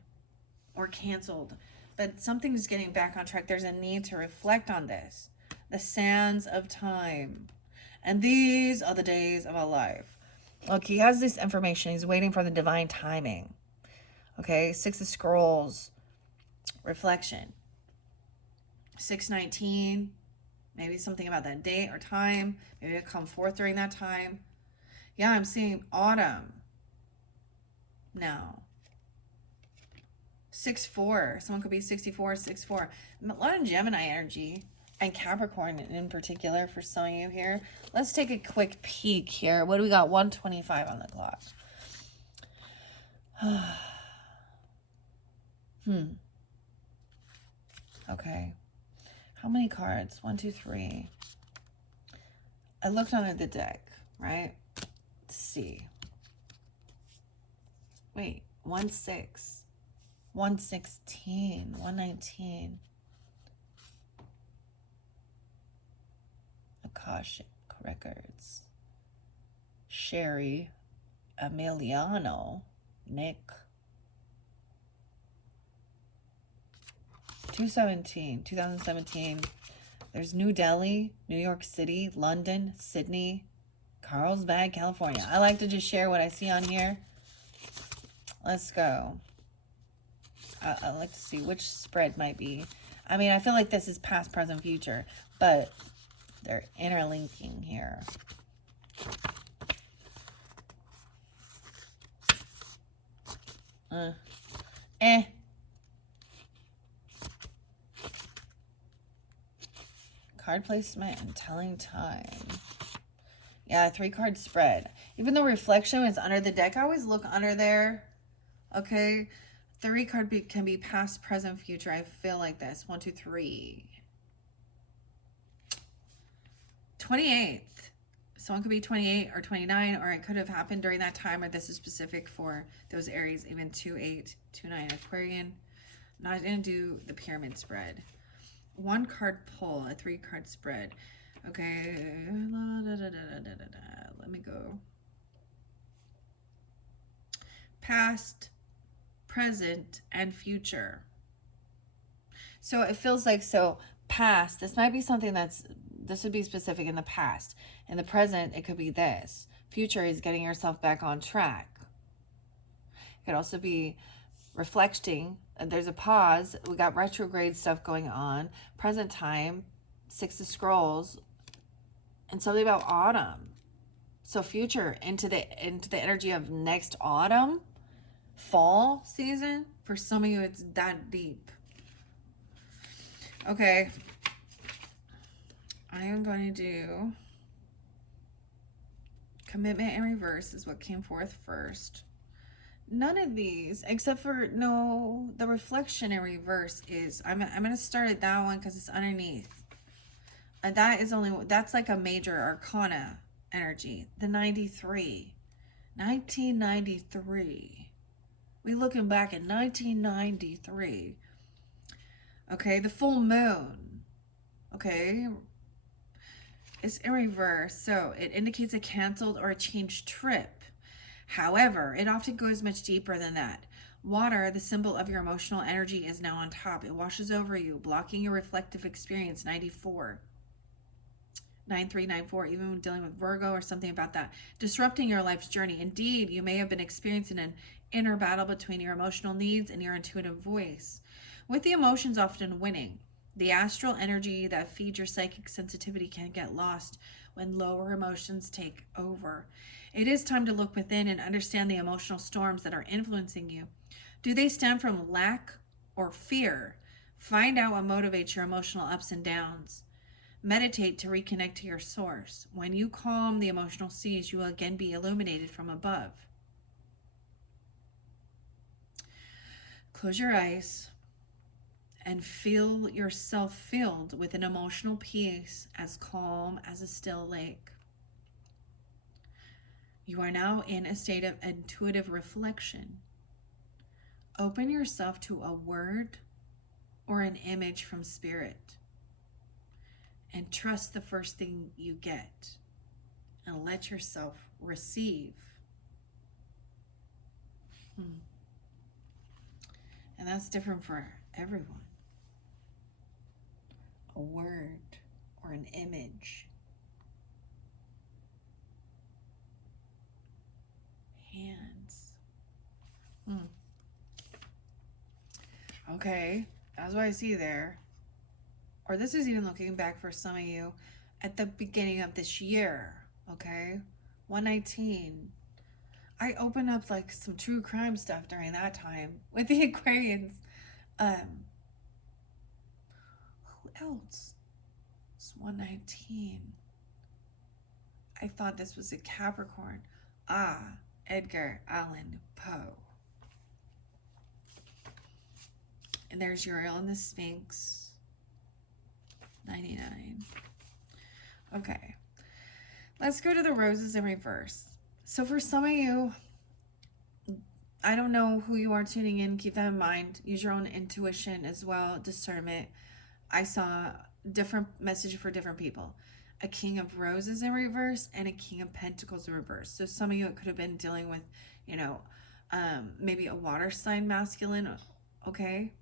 or canceled. But something's getting back on track. There's a need to reflect on this. The sands of time. And these are the days of our life. Look, he has this information. He's waiting for the divine timing. Okay, 6 of Scrolls. Reflection. 6-19. Maybe something about that date or time. Maybe it come forth during that time. Yeah, I'm seeing autumn now. 6'4". Someone could be 64, 6'4". A lot of Gemini energy and Capricorn in particular for some of you here. Let's take a quick peek here. What do we got? 125 on the clock. Okay. How many cards? 1, 2, 3. I looked under the deck, right? Let's see. Wait, 1, 6. 116, 119. Akashic Records. Sherry, Emiliano, Nick. 2017. There's New Delhi, New York City, London, Sydney, Carlsbad, California. I like to just share what I see on here. Let's go. I'd like to see which spread might be. I mean, I feel like this is past, present, future, but they're interlinking here. Card placement and telling time. Yeah, 3-card spread. Even though reflection is under the deck, I always look under there. Okay. 3-card can be past, present, future. I feel like this. 1, 2, 3. 28th. Someone could be 28 or 29, or it could have happened during that time, or this is specific for those Aries, even 2-8, 2-9 Aquarian. I'm not going to do the pyramid spread. 1-card pull, a 3-card spread. Okay. Let me go. Past, present, and future. So it feels like, past, this might be something this would be specific in the past. In the present, it could be this. Future is getting yourself back on track. It could also be reflecting. There's a pause. We got retrograde stuff going on. Present time, 6 of Scrolls, and something about autumn. So future into the energy of next autumn, fall season. For some of you, it's that deep. Okay. I am going to do commitment in reverse is what came forth first. None of these, except for, no, the reflection in reverse is, I'm going to start at that one because it's underneath. And that's like a major arcana energy. The 93. 1993. We looking back at 1993. Okay, the full moon. Okay. It's in reverse, so it indicates a canceled or a changed trip. However, it often goes much deeper than that. Water, the symbol of your emotional energy, is now on top. It washes over you, blocking your reflective experience. 94. 9394, even when dealing with Virgo or something about that. Disrupting your life's journey. Indeed, you may have been experiencing an inner battle between your emotional needs and your intuitive voice, with the emotions often winning. The astral energy that feeds your psychic sensitivity can get lost when lower emotions take over. It is time to look within and understand the emotional storms that are influencing you. Do they stem from lack or fear? Find out what motivates your emotional ups and downs. Meditate to reconnect to your source. When you calm the emotional seas, you will again be illuminated from above. Close your eyes and feel yourself filled with an emotional peace as calm as a still lake. You are now in a state of intuitive reflection. Open yourself to a word or an image from spirit, and trust the first thing you get, and let yourself receive. And that's different for everyone. A word or an image. Hands. Okay, that's what I see there. Or this is even looking back for some of you at the beginning of this year. Okay, 119. I opened up like some true crime stuff during that time with the Aquarians. Um, who else? It's 119. I thought this was a Capricorn. Ah, Edgar Allan Poe. And there's Uriel and the Sphinx. 99. Okay. Let's go to the roses in reverse. So for some of you, I don't know who you are tuning in. Keep that in mind. Use your own intuition as well, discernment. I saw different message for different people. A King of Roses in reverse and a King of Pentacles in reverse. So some of you, it could have been dealing with, maybe a water sign masculine, okay?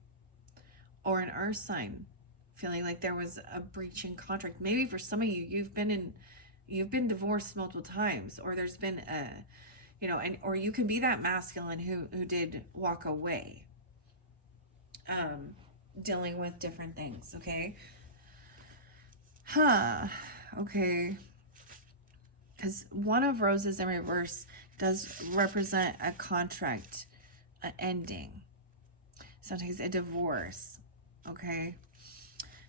Or an earth sign, feeling like there was a breach in contract. Maybe for some of you, you've been divorced multiple times, or there's been or you can be that masculine who did walk away, dealing with different things. Okay. Okay. Because one of roses in reverse does represent a contract, an ending, sometimes a divorce. Okay.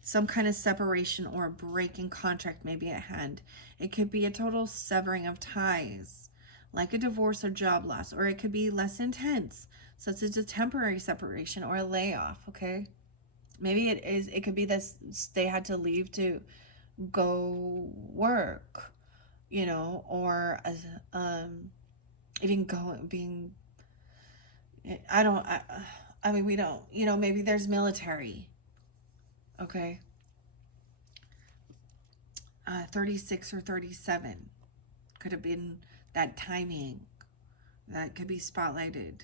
Some kind of separation or a breaking contract may be at hand. It could be a total severing of ties, like a divorce or job loss, or it could be less intense, such as a temporary separation or a layoff. Okay. Maybe it could be this, they had to leave to go work, or as even being, I mean, we don't, maybe there's military. Okay. 36 or 37 could have been that timing that could be spotlighted.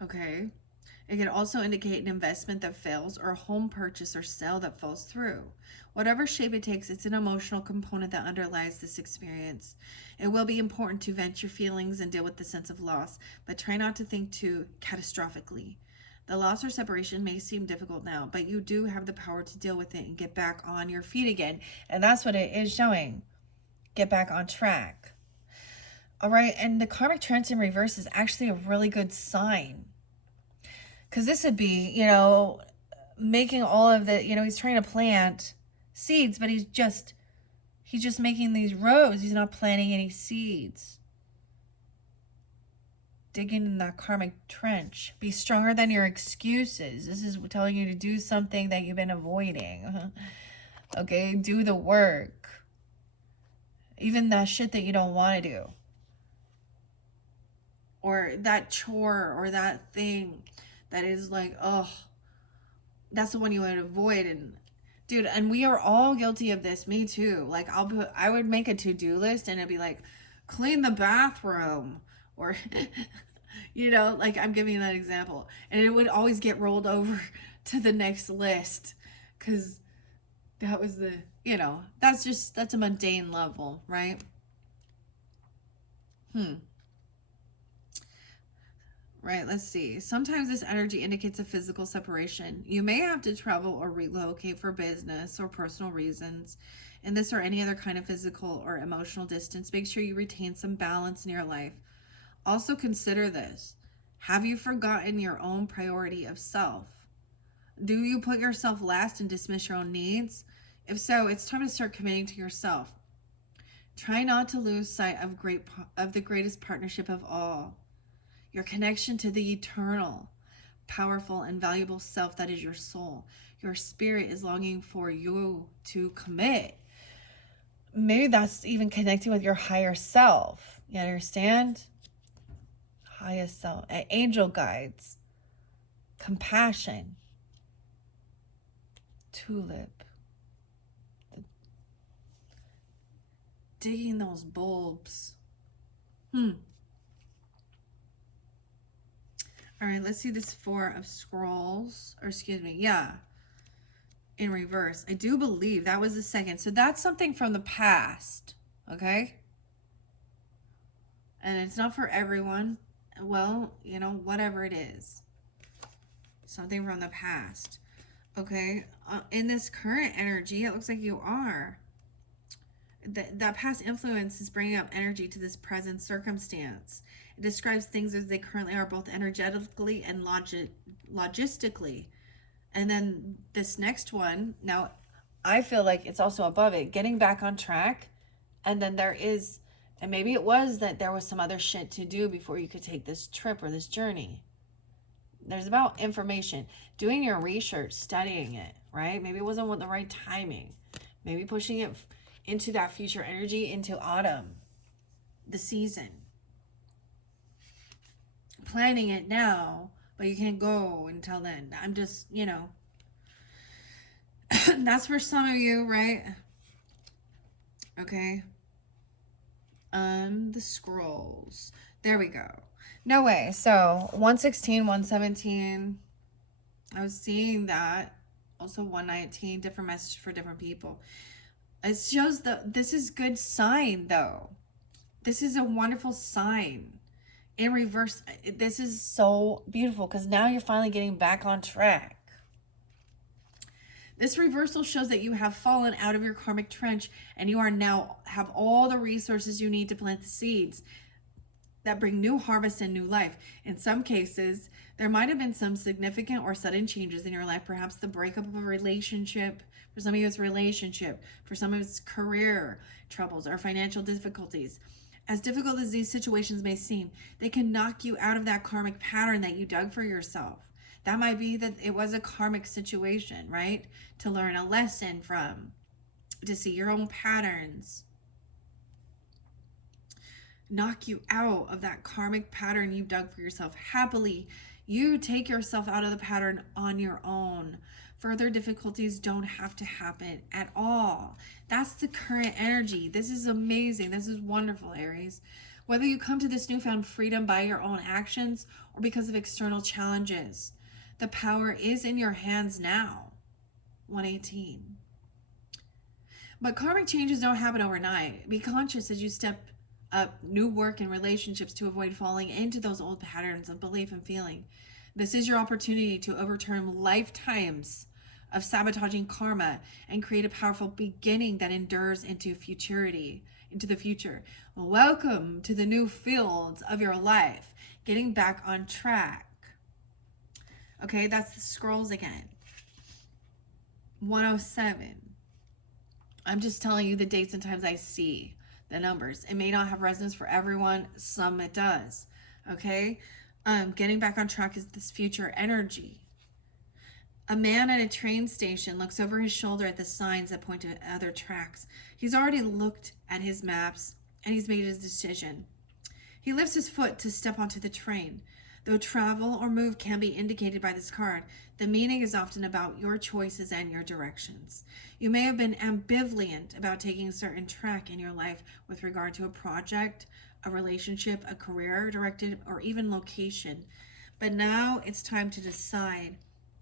Okay. It could also indicate an investment that fails or a home purchase or sale that falls through. Whatever shape it takes, it's an emotional component that underlies this experience. It will be important to vent your feelings and deal with the sense of loss, but try not to think too catastrophically. The loss or separation may seem difficult now, but you do have the power to deal with it and get back on your feet again. And that's what it is showing. Get back on track. All right, and the karmic trends in reverse is actually a really good sign. Because this would be, making all of the, he's trying to plant seeds, but he's just making these rows. He's not planting any seeds. Digging in that karmic trench. Be stronger than your excuses. This is telling you to do something that you've been avoiding. Okay, do the work. Even that shit that you don't want to do. Or that chore or that thing that is like, oh, that's the one you would avoid. And dude, and we are all guilty of this. Me too. Like I would make a to-do list and it'd be like, clean the bathroom, or like I'm giving that example, and it would always get rolled over to the next list because that was that's a mundane level, right? Right, let's see. Sometimes this energy indicates a physical separation. You may have to travel or relocate for business or personal reasons. In this or any other kind of physical or emotional distance, make sure you retain some balance in your life. Also consider this. Have you forgotten your own priority of self? Do you put yourself last and dismiss your own needs? If so, it's time to start committing to yourself. Try not to lose sight of the greatest partnership of all. Your connection to the eternal, powerful, and valuable self that is your soul. Your spirit is longing for you to commit. Maybe that's even connecting with your higher self. You understand? Highest self, angel guides, compassion, tulip, digging those bulbs. All right, let's see this Four of Scrolls, or excuse me, in reverse. I do believe that was the second. So that's something from the past, okay? And it's not for everyone. Well, whatever it is. Something from the past, okay? In this current energy, it looks like you are. That past influence is bringing up energy to this present circumstance. It describes things as they currently are, both energetically and logistically. And then this next one, now I feel like it's also above it, getting back on track. And then there is, and maybe it was that there was some other shit to do before you could take this trip or this journey. There's about information, doing your research, studying it, right? Maybe it wasn't with the right timing. Maybe pushing it into that future energy into autumn, the season. Planning it now, but you can't go until then. I'm just, that's for some of you, right? Okay. The scrolls. There we go. No way. So 116, 117. I was seeing that. Also 119, different message for different people. It shows this is good sign though. This is a wonderful sign. In reverse, this is so beautiful because now you're finally getting back on track. This reversal shows that you have fallen out of your karmic trench and you are now have all the resources you need to plant the seeds that bring new harvest and new life. In some cases, there might have been some significant or sudden changes in your life, perhaps the breakup of a relationship. For some of you, it's relationship. For some of it's career troubles or financial difficulties. As difficult as these situations may seem, they can knock you out of that karmic pattern that you dug for yourself. That might be that it was a karmic situation, right? To learn a lesson from, to see your own patterns. Knock you out of that karmic pattern you dug for yourself. Happily, you take yourself out of the pattern on your own. Further difficulties don't have to happen at all. That's the current energy. This is amazing. This is wonderful, Aries. Whether you come to this newfound freedom by your own actions or because of external challenges, the power is in your hands now. 118. But karmic changes don't happen overnight. Be conscious as you step up new work and relationships to avoid falling into those old patterns of belief and feeling. This is your opportunity to overturn lifetimes of sabotaging karma and create a powerful beginning that endures into futurity, into the future. Welcome to the new fields of your life, getting back on track. Okay, that's the scrolls again. 107. I'm just telling you the dates and times I see, the numbers. It may not have resonance for everyone. Some it does. Okay? Getting back on track is this future energy. A man at a train station looks over his shoulder at the signs that point to other tracks. He's already looked at his maps and he's made his decision. He lifts his foot to step onto the train. Though travel or move can be indicated by this card, the meaning is often about your choices and your directions. You may have been ambivalent about taking a certain track in your life with regard to a project, a relationship, a career directed, or even location. But now it's time to decide,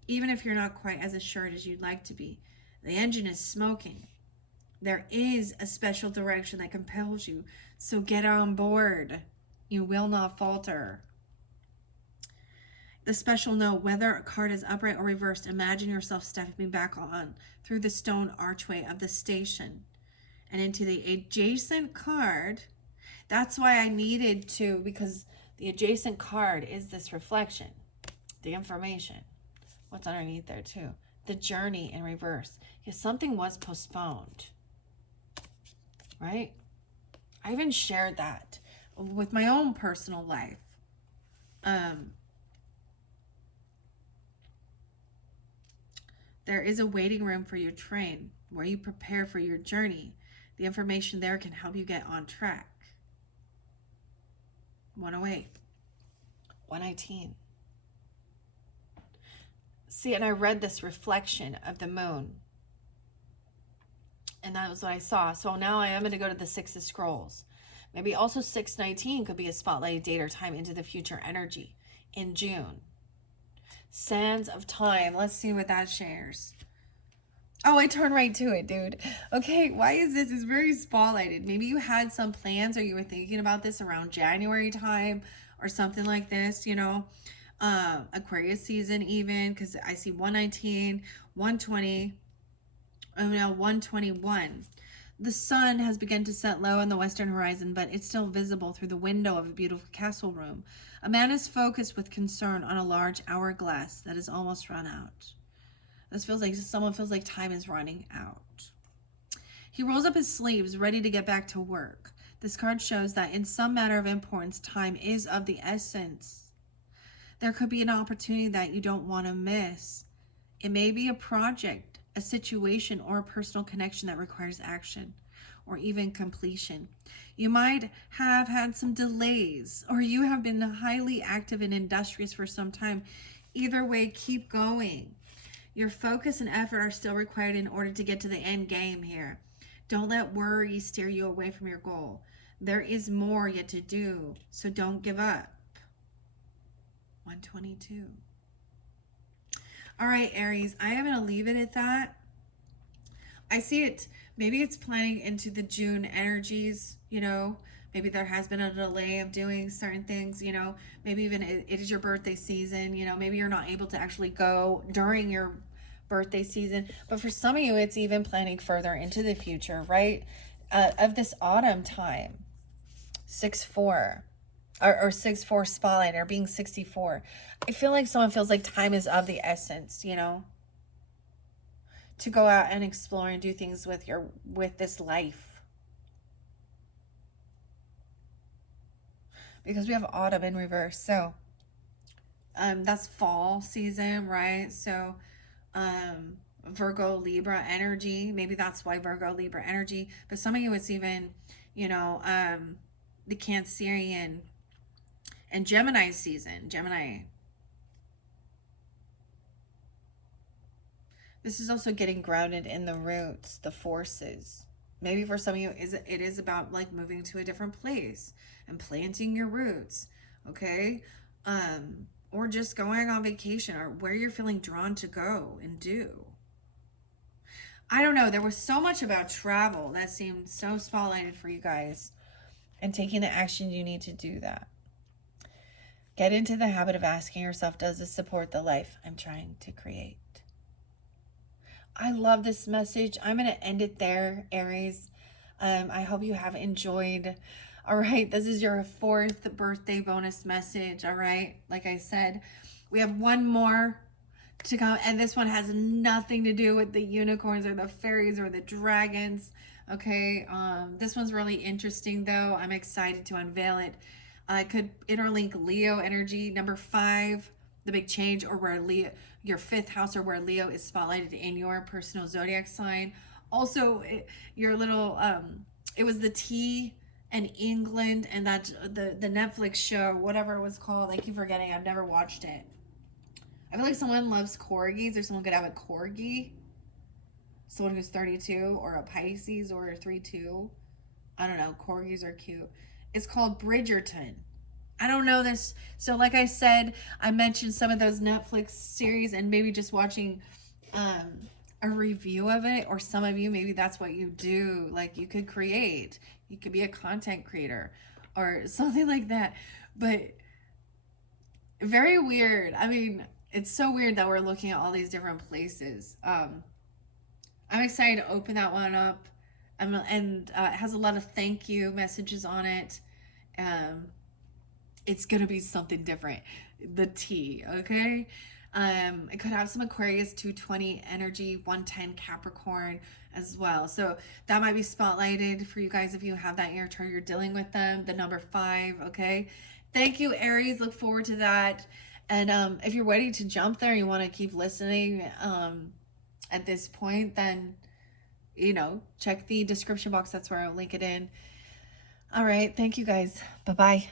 even if you're not quite as assured as you'd like to be. The engine is smoking. There is a special direction that compels you, so get on board. You will not falter. The special note, whether a card is upright or reversed, imagine yourself stepping back on through the stone archway of the station and into the adjacent card. That's why I needed to, because the adjacent card is this reflection, the information. What's underneath there too? The journey in reverse. Because something was postponed, right? I even shared that with my own personal life. There is a waiting room for your train where you prepare for your journey. The information there can help you get on track. 108. 119. See, and I read this reflection of the moon. And that was what I saw. So now I am going to go to the Six of Scrolls. Maybe also 619 could be a spotlighted date or time into the future energy in June. Sands of Time. Let's see what that shares. Oh, I turned right to it, dude. Okay, why is this? It's very spotlighted. Maybe you had some plans or you were thinking about this around January time or something like this, Aquarius season even, because I see 119, 120, oh no, 121. The sun has begun to set low on the western horizon, but it's still visible through the window of a beautiful castle room. A man is focused with concern on a large hourglass that is almost run out. This feels like someone feels like time is running out. He rolls up his sleeves, ready to get back to work. This card shows that in some matter of importance, time is of the essence. There could be an opportunity that you don't want to miss. It may be a project, a situation, or a personal connection that requires action or even completion. You might have had some delays, or you have been highly active and industrious for some time. Either way, keep going. Your focus and effort are still required in order to get to the end game here. Don't let worry steer you away from your goal. There is more yet to do, so don't give up. 122. All right, Aries, I am going to leave it at that. I see it. Maybe it's planning into the June energies, Maybe there has been a delay of doing certain things, Maybe even it is your birthday season, Maybe you're not able to actually go during your birthday season. But for some of you, it's even planning further into the future, right? Of this autumn time. 6-4. Or 6-4 spotlight, or being 64. I feel like someone feels like time is of the essence, to go out and explore and do things with this life. Because we have autumn in reverse. So that's fall season, right? So Virgo Libra energy, maybe that's why Virgo Libra energy. But some of you, it's even the Cancerian and Gemini season. Gemini. This is also getting grounded in the roots, the forces. Maybe for some of you, it is about like moving to a different place and planting your roots, okay? Or just going on vacation, or where you're feeling drawn to go and do. I don't know. There was so much about travel that seemed so spotlighted for you guys, and taking the action you need to do that. Get into the habit of asking yourself, does this support the life I'm trying to create? I love this message. I'm going to end it there, Aries. I hope you have enjoyed. All right, this is your 4th birthday bonus message. All right, like I said, we have one more to come, and this one has nothing to do with the unicorns or the fairies or the dragons. Okay, this one's really interesting though. I'm excited to unveil it. I could interlink Leo energy, number 5, the big change, or where Leo, your 5th house, or where Leo is spotlighted in your personal zodiac sign. Also, your little, it was the tea and England, and that the Netflix show, whatever it was called. I keep forgetting. I've never watched it. I feel like someone loves corgis, or someone could have a corgi. Someone who's 32, or a Pisces, or a 3-2. I don't know. Corgis are cute. It's called Bridgerton. I don't know this. So like I said, I mentioned some of those Netflix series, and maybe just watching a review of it, or some of you, maybe that's what you do. Like you could create. You could be a content creator or something like that. But very weird. I mean, it's so weird that we're looking at all these different places. I'm excited to open that one up. And it has a lot of thank you messages on it. It's gonna be something different. The tea, okay? It could have some Aquarius 220 energy, 110 Capricorn as well. So that might be spotlighted for you guys if you have that in your chart. You're dealing with them. The number 5, okay? Thank you, Aries. Look forward to that. And if you're ready to jump there, you want to keep listening at this point, then check the description box. That's where I'll link it in. All right. Thank you guys. Bye-bye.